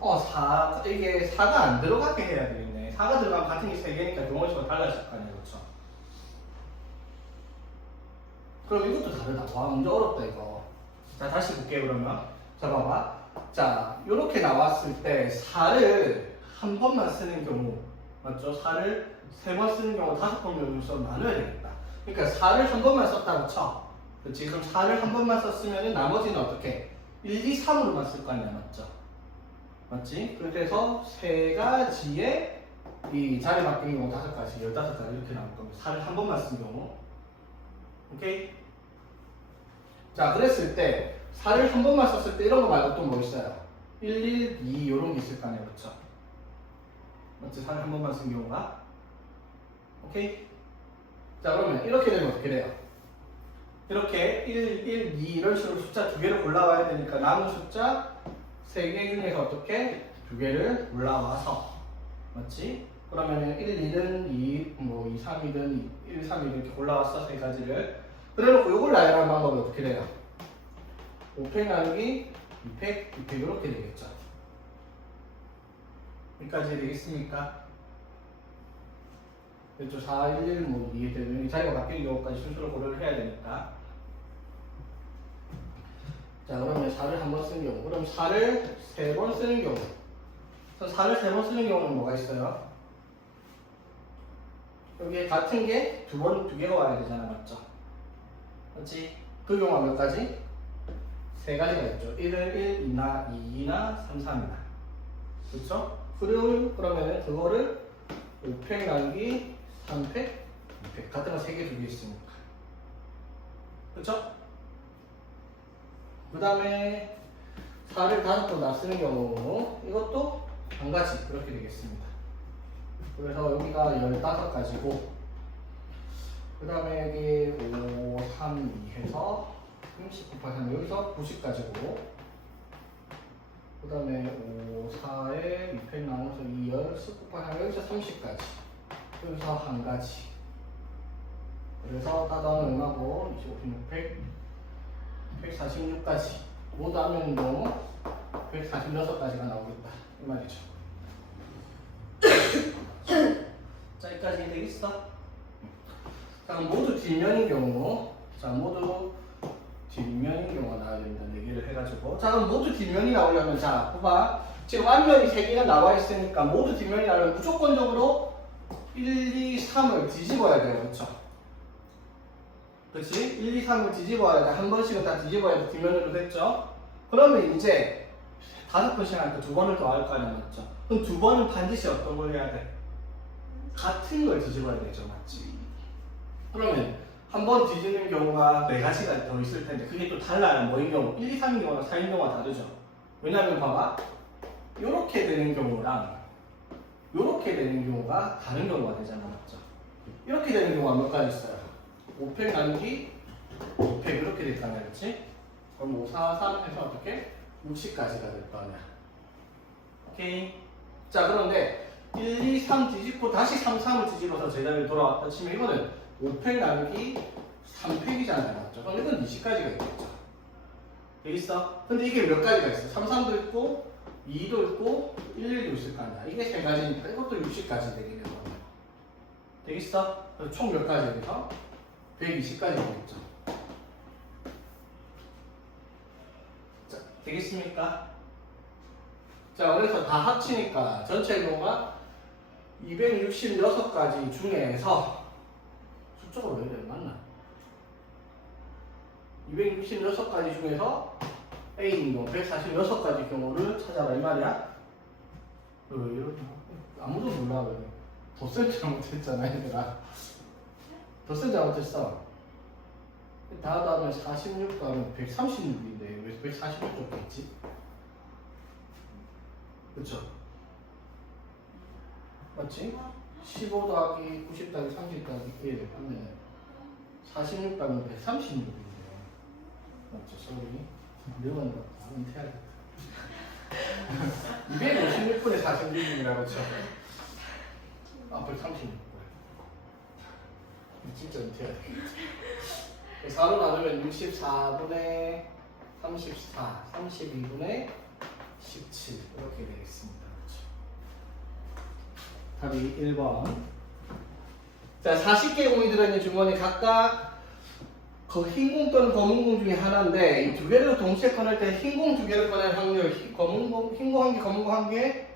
4, 이게 4가 안 들어가게 해야 되겠네. 4가 들어가면 같은 게 3개니까 경원수가 달라질 거 아니야, 그렇죠? 그럼 이것도 다르다. 와, 문제 어렵다, 이거. 자, 다시 볼게요, 그러면. 자, 봐봐. 자, 요렇게 나왔을 때 4를 한 번만 쓰는 경우, 맞죠? 4를 3번 쓰는 경우 5번으로서 나눠야 되겠다. 그러니까 4를 한 번만 썼다고 쳐. 그렇지? 그럼 4를 한 번만 썼으면 나머지는 어떻게? 1, 2, 3으로만 쓸 거 아니야, 맞죠? 맞지? 그래서 3가지의 이 자리 바뀌는 경우 5가지, 15가지 이렇게 나올 겁니다. 4를 한 번만 쓴 경우. 오케이? 자, 그랬을 때 4를 한 번만 썼을 때 이런 거 말고 또 뭐 있어요? 1, 1, 2 이런 게 있을 거 아니에요, 그렇죠? 맞지? 4를 한 번만 쓴 경우가. 오케이? 자, 그러면 이렇게 되면 어떻게 돼요? 이렇게 1, 1, 2 이런 식으로 숫자 2개를 골라와야 되니까 남은 숫자 3개 중에서 어떻게? 2개를 골라와서, 맞지? 그러면 1, 2든 2, 뭐 2, 3이든 1, 3, 2 이렇게 골라왔어, 3가지를. 그래놓고 요걸 나열하는 방법이 어떻게 돼요? 5팩 나누기 2팩, 2팩 이렇게 되겠죠. 여기까지 되겠습니까? 그렇죠. 4, 1, 1, 뭐 2에 되면 자리가 바뀌는 경우까지 순서를 고려를 해야 되니까. 자, 그러면 4를 한 번 쓰는 경우, 그럼 4를 3번 쓰는 경우. 그래서 4를 3번 쓰는 경우는 뭐가 있어요? 여기에 같은 게 2개가 와야 되잖아, 맞죠? 그렇지? 그 경우가 몇 가지? 3가지가 있죠. 1을 1, 2나 2나 3, 3이나. 그렇죠? 그러면 그거를 5팩 나누기 3팩, 2팩. 같은 거 3개, 2개 있으니까. 그렇죠? 그 다음에 4를 5번 다 쓰는 경우 이것도 한 가지 그렇게 되겠습니다. 그래서 여기가 15가지고 그 다음에 여기 5, 3, 2 해서 30 곱하기 여기서 90가지고 그 다음에 5, 4에 2팩 나눠서 2열 10 곱하기 여기서 30까지 여기서 한 가지. 그래서 따다는 얼마고 25, 600 146까지 모두 하면 너무 146가지가 나오겠다 이 말이죠. 자, 여기까지 되겠어? 자, 그럼 모두 뒷면인 경우. 자, 모두 뒷면인 경우가 나와야 됩니다. 4개를 해가지고. 자, 그럼 모두 뒷면이 나오려면, 자, 봐봐. 지금 앞면이 3개가 나와 있으니까 모두 뒷면이 나오려면 무조건적으로 1, 2, 3을 뒤집어야 돼요. 그렇죠? 그렇지? 1, 2, 3을 뒤집어야 돼. 한 번씩은 다 뒤집어야 돼. 뒷면으로 됐죠? 그러면 이제 5번씩 하니까 2번을 더 할 거 아니야, 맞죠? 그럼 2번은 반드시 어떤 걸 해야 돼? 같은 걸 뒤집어야 되죠, 맞지? 그러면 한 번 뒤집는 경우가 4가지가 더 있을 텐데 그게 또 달라요. 뭐인 경우? 1, 2, 3인 경우나 4인 경우가 다르죠. 왜냐면 봐봐. 이렇게 되는 경우랑 이렇게 되는 경우가 다른 경우가 되잖아, 맞죠? 이렇게 되는 경우가 몇 가지 있어요? 5팩 나누기 5팩 이렇게 됐다는 거지? 그럼 5, 4, 3 해서 어떻게? 60까지가 될 거 아니야. 오케이. 자, 그런데 1, 2, 3 뒤집고 다시 3, 3을 뒤집어서 제자리로 돌아왔다 치면 이거는 5팩 나누기 3팩이잖아요, 맞죠? 그럼 이건 20가지가 있겠죠. 되겠어? 근데 이게 몇 가지가 있어? 3, 3도 있고 2도 있고 1, 1도 있을 거 아니야. 이게 3가지니까 이것도 60까지 되게 되는 거야. 되겠어? 그래서 총 몇 가지 돼서 120까지 되겠죠. 자, 되겠습니까? 자, 그래서 다 합치니까 전체 경우가 266가지 중에서 수적으로 왜 이래? 맞나? 266가지 중에서 A인 경우 146가지 경우를 찾아라 이 말이야. 아무도 몰라. 왜 덧셈 잘못했잖아 얘들아. 덧셈 잘못했어. 다 더하면 46 더하면 136인데 왜 146 줬겠지? 그쵸? 맞지? 15 더하기 90 더하기 30 더하기 1 하면 46 더하면 136인데 맞죠? 소리 매운 거 은퇴하겠다. 256분의 46이라고 쳐. 아, 136분. 진짜 은퇴해야 되겠다. 4로 나누면 64분의 34, 32분의 17 이렇게 되겠습니다. 그렇죠? 답이 1번. 자, 40개 공이 들어있는 주머니 각각 그 흰공 또는 검은공 중에 하나인데 이 두 개를 동시에 꺼낼 때 흰공 두 개를 꺼낼 확률, 검은공, 흰공 한 개, 검은공 한 개,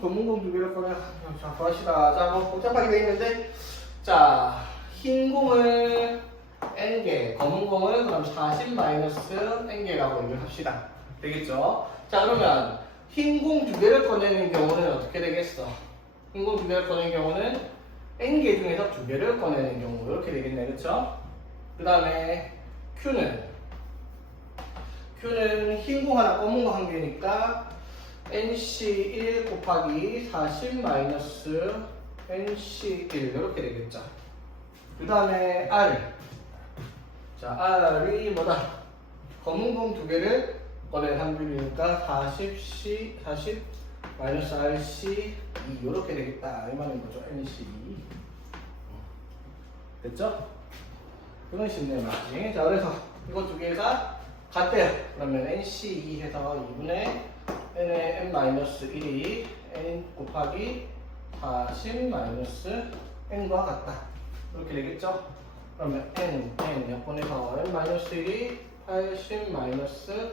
검은공 두 개를 꺼낼 확률. 자, 구하시다. 자, 뭐 복잡하게 되어 있는데 자, 흰공을 n개, 검은공을 그럼 40 마이너스 n개라고 얘기를 합시다. 되겠죠? 자, 그러면 흰공 두 개를 꺼내는 경우는 어떻게 되겠어? 흰공 두 개를 꺼내는 경우는 n개 중에서 두 개를 꺼내는 경우 이렇게 되겠네, 그렇죠? 그 다음에 Q는 흰공 하나 검은 거 한 개니까 NC1 곱하기 40 마이너스 NC1 이렇게 되겠죠. 그 다음에 R. 자, R이 뭐다? 검은 공 두 개를 꺼낼 확률이니까 40C, 40 마이너스 RC 2 이렇게 되겠다. 이 말인 거죠. NC 2. 됐죠? 이건 쉽네, 맞지? 자, 그래서 이거 두 개가 같대요. 그러면 NC2 해서 2분의 N의 N-1이 N 곱하기 40 마이너스 N과 같다. 이렇게 되겠죠? 그러면 N 약분해서 N-1이 80 마이너스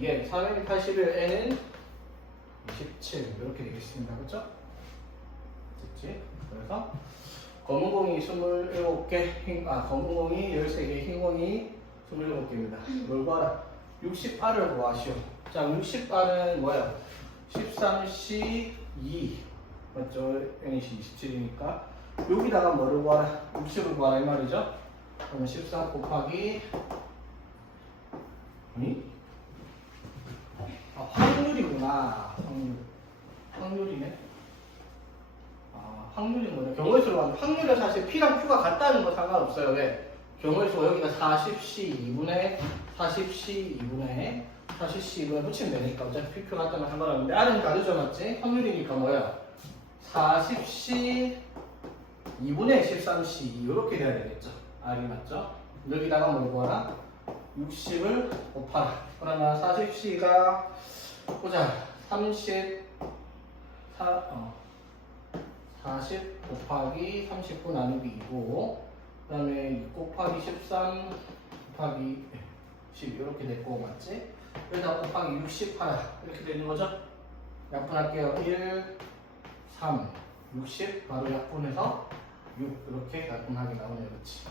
2N, 3N 81, N은 27 이렇게 되겠습니다. 그렇죠? 됐지? 그래서 검은 공이 27개, 검은 공이 13개, 흰 공이 27개입니다. 뭘 구하라? 60R을 구하시오. 자, 60R은 뭐예요? 13C2 맞죠? N이 27이니까 여기다가 뭐를 구하라? 60을 구하라 이 말이죠? 그러면 13 곱하기 확률이구나. 확률이네. 확률이 뭐냐? 경우의 수로 가면 확률은 사실 P랑 Q가 같다는 거 상관없어요. 왜? 경우의 수가 여기가 40C 2분의 40C 2분의 40C 2분의 붙이면 되니까 어차피 P, Q 같다는 상관없는데 R은 다르죠, 맞지? 확률이니까 뭐야? 40C 2분의 13C 2 이렇게 돼야 되겠죠. R이 맞죠? 여기다가 뭘 구하라? 60을 곱하라. 그러면 40C가 보자. 40 곱하기 39 나누기 2고 그 다음에 2 곱하기 13 곱하기 10 이렇게 됐고 맞지? 여기다 곱하기 60 하나 이렇게 되는 거죠? 약분할게요. 1, 3, 60 바로 약분해서 6 이렇게 약분하게 나오네요. 그렇지?